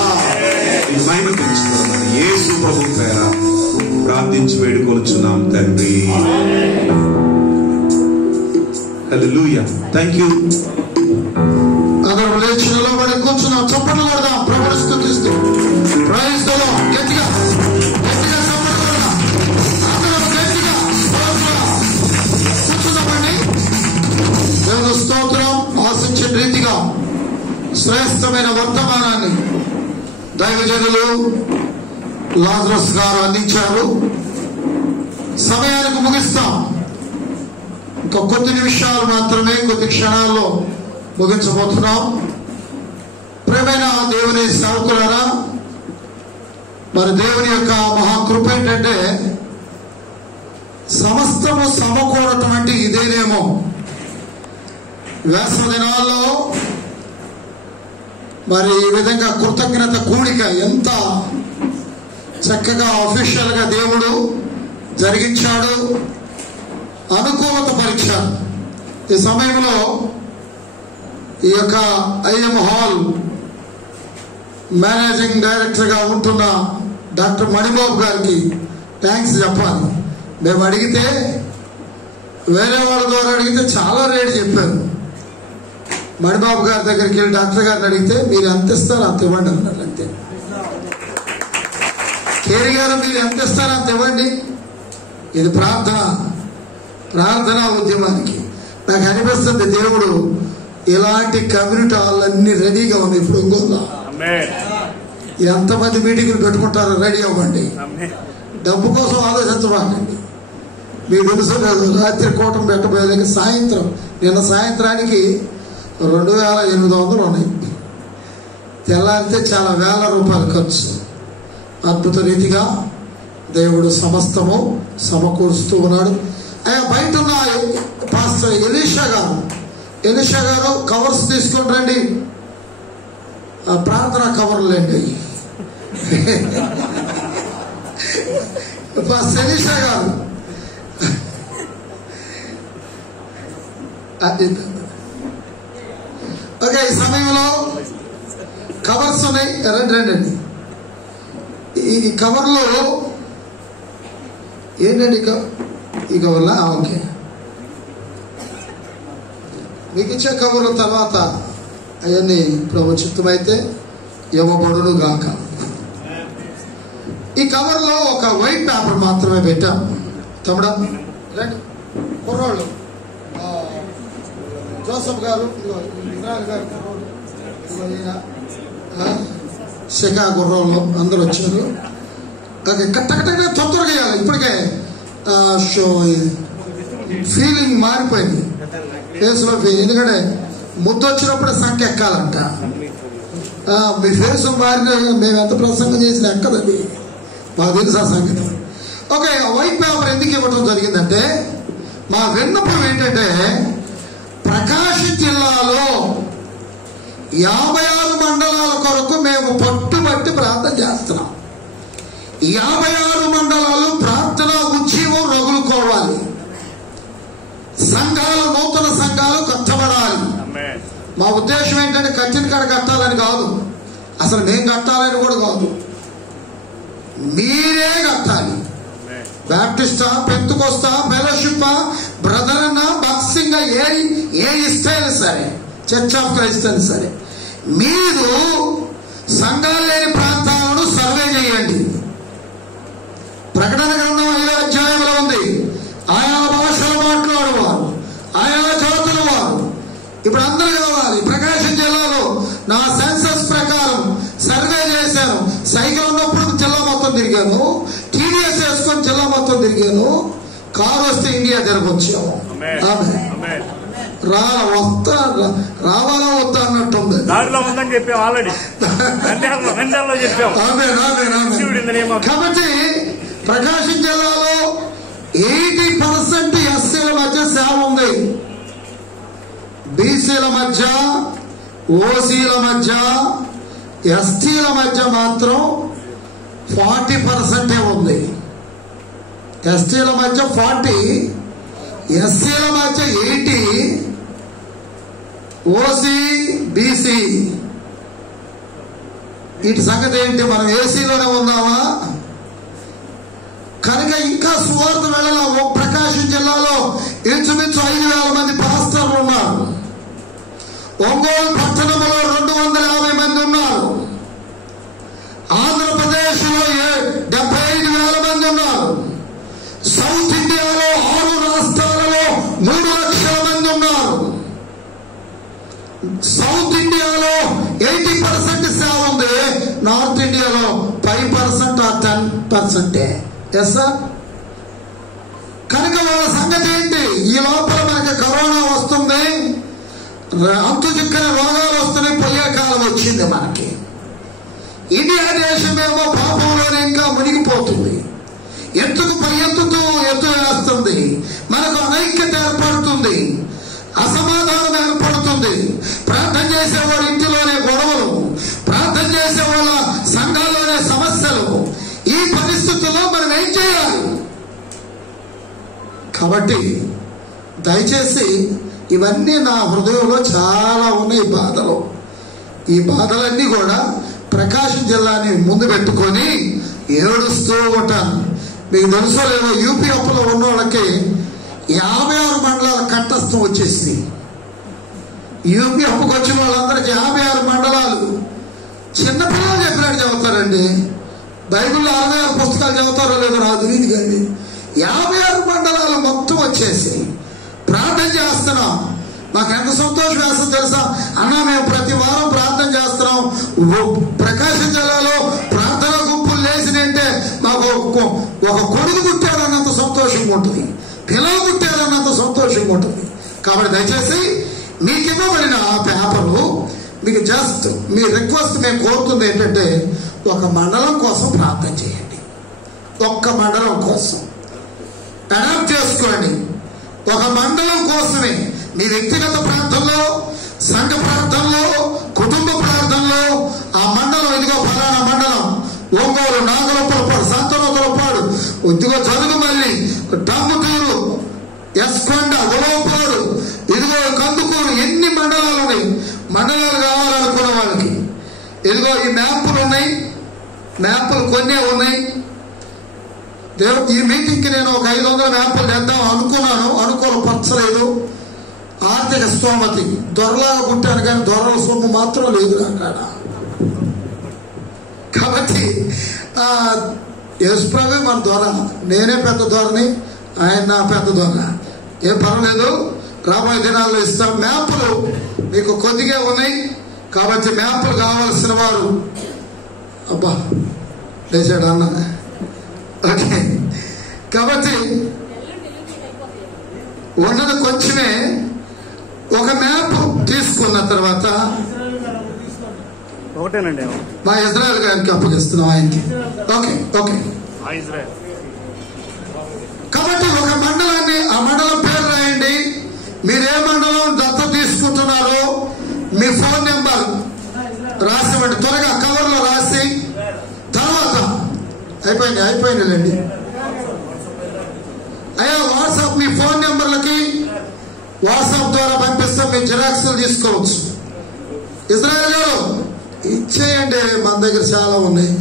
ఈ మహిమ తెలుసుకోవాలని యేసు ప్రభు పేర ప్రార్థించి వేడుకొనుచున్నాం తండ్రి. హల్లెలూయా. Thank you. అందరం లేచి నిలబడి కూర్చున్నాం. చప్పట్లు కొడదాం ప్రభువుని స్తుతిస్తూ. Praise the lord. గట్టిగా గట్టిగా చప్పట్లు కొడదాం. అందరం గట్టిగా కూర్చున్నామండి. దేవుని స్తోత్రం. ఆశించిన రీతిగా శ్రేష్టమైన వర్తమానాన్ని దైవజనులు లాజరస్ గారు అందించారు. సమయానికి ముగిస్తాం. ఇంకా కొద్ది నిమిషాలు మాత్రమే, కొద్ది క్షణాల్లో ముగించబోతున్నాం. ప్రియమైన దేవుని సేవకులారా, మరి దేవుని యొక్క మహాకృప ఏంటంటే సమస్తము సమకూడటం అంటే ఇదేనేమో. వేసవి దినాల్లో మరి ఈ విధంగా కృతజ్ఞత కూడిక ఎంత చక్కగా అఫీషియల్ గా దేవుడు జరిగించాడు, అనుకూలత పరిచాడు. ఈ సమయంలో ఈ యొక్క ఐఎం హాల్ మేనేజింగ్ డైరెక్టర్ గా ఉంటున్న డాక్టర్ మణిబాబు గారికి థ్యాంక్స్ చెప్పాలి. మేము అడిగితే, వేరే వాళ్ళ ద్వారా అడిగితే చాలా రేటు చెప్పారు. మణిబాబు గారి దగ్గరికి వెళ్ళి డాక్టర్ గారిని అడిగితే మీరు ఎంత ఇస్తారో అంత ఇవ్వండి అన్నారు. అంతే. కేరి గారు మీరు ఎంత ఇస్తారో అంత ఇవ్వండి. ఇది ప్రార్థనా ఉద్యమానికి. నాకు అనిపిస్తుంది దేవుడు ఇలాంటి కమ్యూనిటీ హాల్లన్నీ రెడీగా ఉన్నాయి. ఇప్పుడు ఇంకోలా ఎంతమంది మీటింగ్లు పెట్టుకుంటారో రెడీ అవ్వండి. డబ్బు కోసం ఆలోచించబాకండి. మీకు తెలుసు లేదు, రాత్రి కూటమి పెట్టబోయేలాగా సాయంత్రం, నిన్న సాయంత్రానికి 2800 ఉన్నాయి. తెల్లారితే చాలా వేల రూపాయలు ఖర్చు. అద్భుత రీతిగా దేవుడు సమస్తము సమకూరుస్తూ ఉన్నాడు. బయట ఉన్న పాస్టర్ ఎలీషా గారు కవర్స్ తీసుకొని రండి. ప్రార్థన కవర్లు అండి. పాస్టర్ ఎలీషా గారు ఓకే. ఈ సమయంలో కవర్స్ ఉన్నాయి. రండి. ఈ కవర్లో ఏంటండి ఈ కవర్లా? ఓకే, మీకు ఇచ్చే కవర్ల తర్వాత అవన్నీ ప్రభు చిత్తమైతే ఇవ్వబడును గాక. ఈ కవర్లో ఒక వైట్ పేపర్ మాత్రమే పెట్టాం. తమ్ముడా రండి. కుర్రోళ్ళు జోసఫ్ గారు, ఇజ్రాయల్ గారు, శిఖా గుర్రంలో అందరూ వచ్చారు. కట్టకట్టగా తొందరగా వేయాలి. ఇప్పటికే ఫీలింగ్ మారిపోయింది ఫేస్లో. ఎందుకంటే ముద్దు వచ్చినప్పుడు సంఖ్య ఎక్కాలంట. మీ ఫేస్ మారిన మేము ఎంత ప్రసంగం చేసినా ఎక్కదండి, మాకు తెలుసు ఆ సంగతి. ఓకే, వైట్ పేపర్ ఎందుకు ఇవ్వడం జరిగిందంటే మా విన్నపం ఏంటంటే ప్రకాశం జిల్లాలో 56 మండలాల కొరకు మేము పట్టుబట్టి ప్రార్థన చేస్తున్నాం. 56 మండలాలు ప్రార్థన ఉద్యమం రగులుకోవాలి. సంఘాలు, నూతన సంఘాలు కట్టబడాలి. మా ఉద్దేశం ఏంటంటే కట్టిన కాడ కట్టాలని కాదు, అసలు మేము కట్టాలని కూడా కాదు, మీరే కట్టాలి. బ్యాప్టిస్టా, పెంతుకొస్తా, ఫెలోషిప్, బ్రదర్ అన్న, బాక్సింగ్, ఏ ఇష్టైనా సరే, చర్చ్ ఆఫ్ క్రైస్ట్ అని సరే, మీరు సంఘాలు లేని ప్రాంతాలను సర్వే చేయండి. ప్రకటన గ్రంథం 5వ అధ్యాయంలో ఉంది. ఆయా భాషలు మాట్లాడేవారు, ఆయా జాతుల వారు ఇప్పుడు అందరూ కావాలి. ప్రకాశం జిల్లాలో నా సెన్సస్ ప్రకారం సర్వే చేశాను. సైకిల్ ఉన్నప్పుడు జిల్లా మొత్తం తిరిగాను, టీడీఎస్ వేసుకొని జిల్లా మొత్తం తిరిగాను. కారు వస్తే ఇండియా తిరగొచ్చాము. రావాలా వద్దా అన్నట్టుంది. దారిలో ఉందని చెప్పాం ఆల్రెడీ, చెప్పాం. కాబట్టి ప్రకాశం జిల్లాలో 80% ఎస్సీల మధ్య సేవ ఉంది. బీసీల మధ్య, ఓసీల మధ్య, ఎస్టీల మధ్య మాత్రం 40% ఉంది. ఎస్టీల మధ్య 40, ఎస్సీల మధ్య 80, ఓసీ, బీసీ. వీటి సంగతి ఏంటి? మనం ఏసీలోనే ఉందామా? కనుక ఇంకా సువార్త వెళ్ళాల. ప్రకాశం జిల్లాలో ఇంచుమించు 5,000 మంది పాస్టర్లు ఉన్నారు. ఒంగోలు పట్టణంలో 250 మంది ఉన్నారు. ఆంధ్రప్రదేశ్లో 75,000 మంది ఉన్నారు. సౌత్ ఇండియాలో 6 రాష్ట్రాలలో 3 లక్షల మంది ఉన్నారు. సౌత్ ఇండియాలో 80% సేవ ఉంది. నార్త్ ఇండియాలో 5% or 10%. Yes sir. కనుక వాళ్ళ సంగతి ఏంటి? ఈ లోపల మనకి కరోనా వస్తుంది, అంతు చిక్కని రోగాలు వస్తున్నాయి, పోయే కాలం వచ్చింది మనకి. ఇండియా దేశమేమో పాపంలోనే ఇంకా మునిగిపోతుంది. ఎత్తుకు పై ఎత్తు వేస్తుంది. మనకు అనైక్యత ఏర్పడుతుంది, అసమాధానం ఏర్పడుతుంది. ప్రార్థన చేసేవాడు ఇంటిలోనే గొడవలు, ప్రార్థన చేసే వాళ్ళ సంఘాల్లోనే సమస్యలు. ఈ పరిస్థితుల్లో మనం ఏం చేయాలి? కాబట్టి దయచేసి ఇవన్నీ నా హృదయంలో చాలా ఉన్నాయి బాధలు. ఈ బాధలన్నీ కూడా ప్రకాశం జిల్లాని ముందు పెట్టుకొని ఏడుస్తూ ఉంటాను. మీకు తెలుసో లేదో, యూపీ అప్పులో ఉన్న వాళ్ళకి 56 మండలాల కంఠస్థం వచ్చేసింది. యూపీ అప్పుకు వచ్చిన వాళ్ళందరికీ 56 మండలాలు. చిన్నపిల్లలు చెప్పినట్టు చదువుతారండి. బైబిల్లో 66 పుస్తకాలు చదువుతారో లేదో నాకు తెలియదు, కానీ 56 మండలాలు మొత్తం వచ్చేసి ప్రార్థన చేస్తున్నాం. మాకు ఎంత సంతోషం వేస్తుంది తెలుసా అన్న? మేము ప్రతి వారం ప్రార్థన చేస్తున్నాం. ప్రకాశం జిల్లాలో ప్రార్థన గుంపులు లేచినంటే మాకు ఒక కొడుకు పుట్టారన్నంత సంతోషంగా ఉంటుంది, పిల్లలు పుట్టారన్నంత సంతోషంగా ఉంటుంది. కాబట్టి దయచేసి మీకు ఇవ్వబడిన ఆ పేపరు మీకు జస్ట్ మీ రిక్వెస్ట్ మేము కోరుతుంది ఏంటంటే, ఒక మండలం కోసం ప్రార్థన చేయండి. ఒక్క మండలం కోసం అడాప్ట్ చేసుకోండి. ఒక మండలం కోసమే మీ వ్యక్తిగత ప్రార్థనలో, సంఘ ప్రార్థనలో, కుటుంబ ప్రార్థనలో ఆ మండలం, ఇదిగో ఫలానా మండలం ఒంగోలు, నాగలపురపాడు, సంతనోతులపాడు, ఇదిగో జరుగుమల్లి, టమ్ముటూరు, ఎస్కొండ, ఉలవపాడు, ఇదిగో కందుకూరు, ఎన్ని మండలాలు ఉన్నాయి. మండలాలు కావాలనుకున్న వాళ్ళకి ఇదిగో ఈ మ్యాప్లు ఉన్నాయి. మ్యాప్లు కొన్నే ఉన్నాయి. ఈ మీటింగ్కి నేను ఒక 500 మ్యాప్లు తెద్దాం అనుకున్నాను, అనుకూలపరచలేదు. ఆర్థిక స్తోమతి దొరలాగా పుట్టాను, కానీ దొరల సొమ్ము మాత్రం లేదు అక్కడ. కాబట్టి యేసుప్రభు మన దొర, నేనే పెద్ద దొరని, ఆయన నా పెద్ద దొర. ఏం పర్వాలేదు, రాబోయే దినాల్లో ఇస్తాం. మ్యాప్లు మీకు కొద్దిగా ఉన్నాయి. కాబట్టి మ్యాప్లు కావాల్సిన వారు, అబ్బా లేచాడు అన్న. ఓకే, కాబట్టి ఉన్నది కొంచెమే. ఒక మ్యాప్ తీసుకున్న తర్వాత ఒకటేనండి మా ఇజ్రాయెల్ గారికి అప్పగిస్తున్నాం, ఆయనకి. Okay okay. కాబట్టి ఒక మండలాన్ని, ఆ మండలం పేరు రాయండి. మీరు ఏ మండలం దత్త తీసుకుంటున్నారో మీ ఫోన్ నెంబర్ రాసివ్వండి. త్వరగా కవర్లో రాసి తర్వాత అయిపోయిందండి. అయ్యా వాట్సాప్, మీ ఫోన్ నెంబర్లకి వాట్సాప్ ద్వారా పంపిస్తాం. మీ జిరాక్స్లు తీసుకోవచ్చు. ఇజ్రాయెల్ గారు ఇచ్చేయండి, మన దగ్గర చాలా ఉన్నాయి.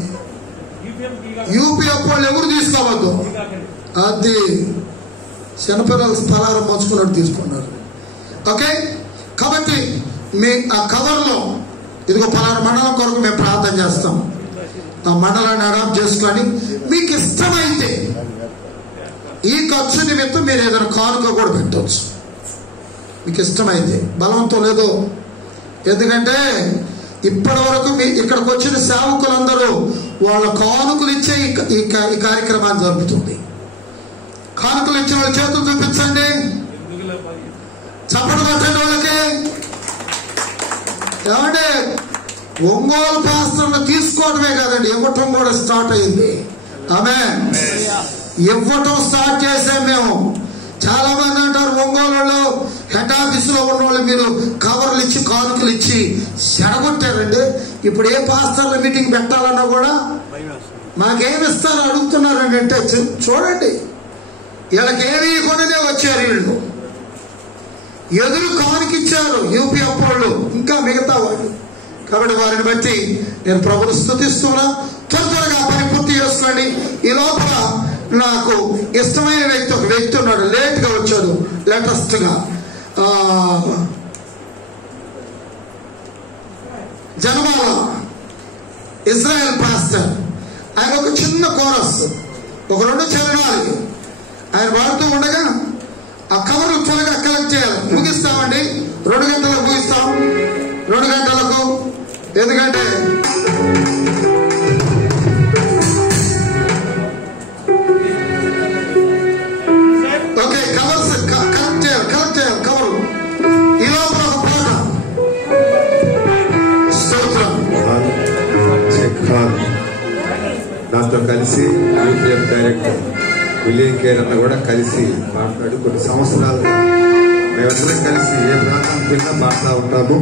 యూపీఎఫ్ వాళ్ళు ఎవరు తీసుకోవద్దు. అది శనపిల్లల స్థలాలు మోచుకున్నట్టు తీసుకున్నారు. ఓకే, కాబట్టి మీ ఆ కవర్లో ఇదిగో పలానా మండలం కొరకు మేము ప్రార్థన చేస్తాం, ఆ మండలాన్ని అడాప్ట్ చేసుకొని మీకు ఇష్టమైతే ఈ ఖర్చు నిమిత్తం మీరు ఏదైనా కానుక కూడా పెట్టవచ్చు, మీకు ఇష్టమైతే. బలవంతం లేదు. ఎందుకంటే ఇప్పటి వరకు ఇక్కడికి వచ్చిన సేవకులందరూ వాళ్ళ కానుకలు ఇచ్చే ఈ కార్యక్రమాన్ని జరుగుతుంది. కానుకలు ఇచ్చిన వాళ్ళ చేతులు చూపించండి, చప్పట్లు కొట్టండి వాళ్ళకి. ఏమంటే ఒంగోలు పాస్టర్లు తీసుకోవడమే కాదండి, ఇవ్వటం కూడా స్టార్ట్ అయింది. ఆమేన్. ఇవ్వటం స్టార్ట్ చేసాం మేము. చాలా మంది అంటారు ఒంగోలు హెడ్ ఆఫీసులో ఉన్న వాళ్ళు మీరు కవర్లు ఇచ్చి కానుకలు ఇచ్చి చెడగొట్టారండి. ఇప్పుడు ఏ పాస్టర్ల మీటింగ్ పెట్టాలన్నా కూడా మాకేమిస్తారో అడుగుతున్నారండి. అంటే చూడండి, వీళ్ళకి ఏమీ కొననే వచ్చారు వీళ్ళు. ఎదురు కానుకిచ్చారు యూపీఎఫ్ వాళ్ళు, ఇంకా మిగతా వాళ్ళు. కాబట్టి వారిని బట్టి నేను ప్రభుని స్తుతిస్తున్నా. త్వరగా పని పూర్తి చేసుకోండి. ఈ లోపల నాకు ఇష్టమైన వ్యక్తి ఒక వ్యక్తి ఉన్నాడు, లేట్ గా వచ్చాడు, లేటెస్ట్ గా జనమాల ఇజ్రాయెల్ పాస్టర్. ఆయన ఒక చిన్న కోరస్, ఒక 2 చరణాలు ఆయన వాడుతూ ఉండగా ఆ కవర్లు త్వరగా కలెక్ట్ చేయాలి. ముగిస్తామండి, 2 గంటలకు ముగిస్తాం. 2 గంటలకు, ఎందుకంటే ఓకే కవర్స్ కలెక్ట్ చేయాలి కవర్లు. ఈ లోపల ఒక పాట స్తోత్రం. నాతో కలిసి యూపీఎఫ్ డైరెక్టర్ విలియం కేర్ అన్న కూడా కలిసి మాట్లాడి కొన్ని సంవత్సరాలుగా మేమందరం కలిసి ఏ ప్రాంతానికి వెళ్ళినా మాట్లాడుతూ ఉంటాము.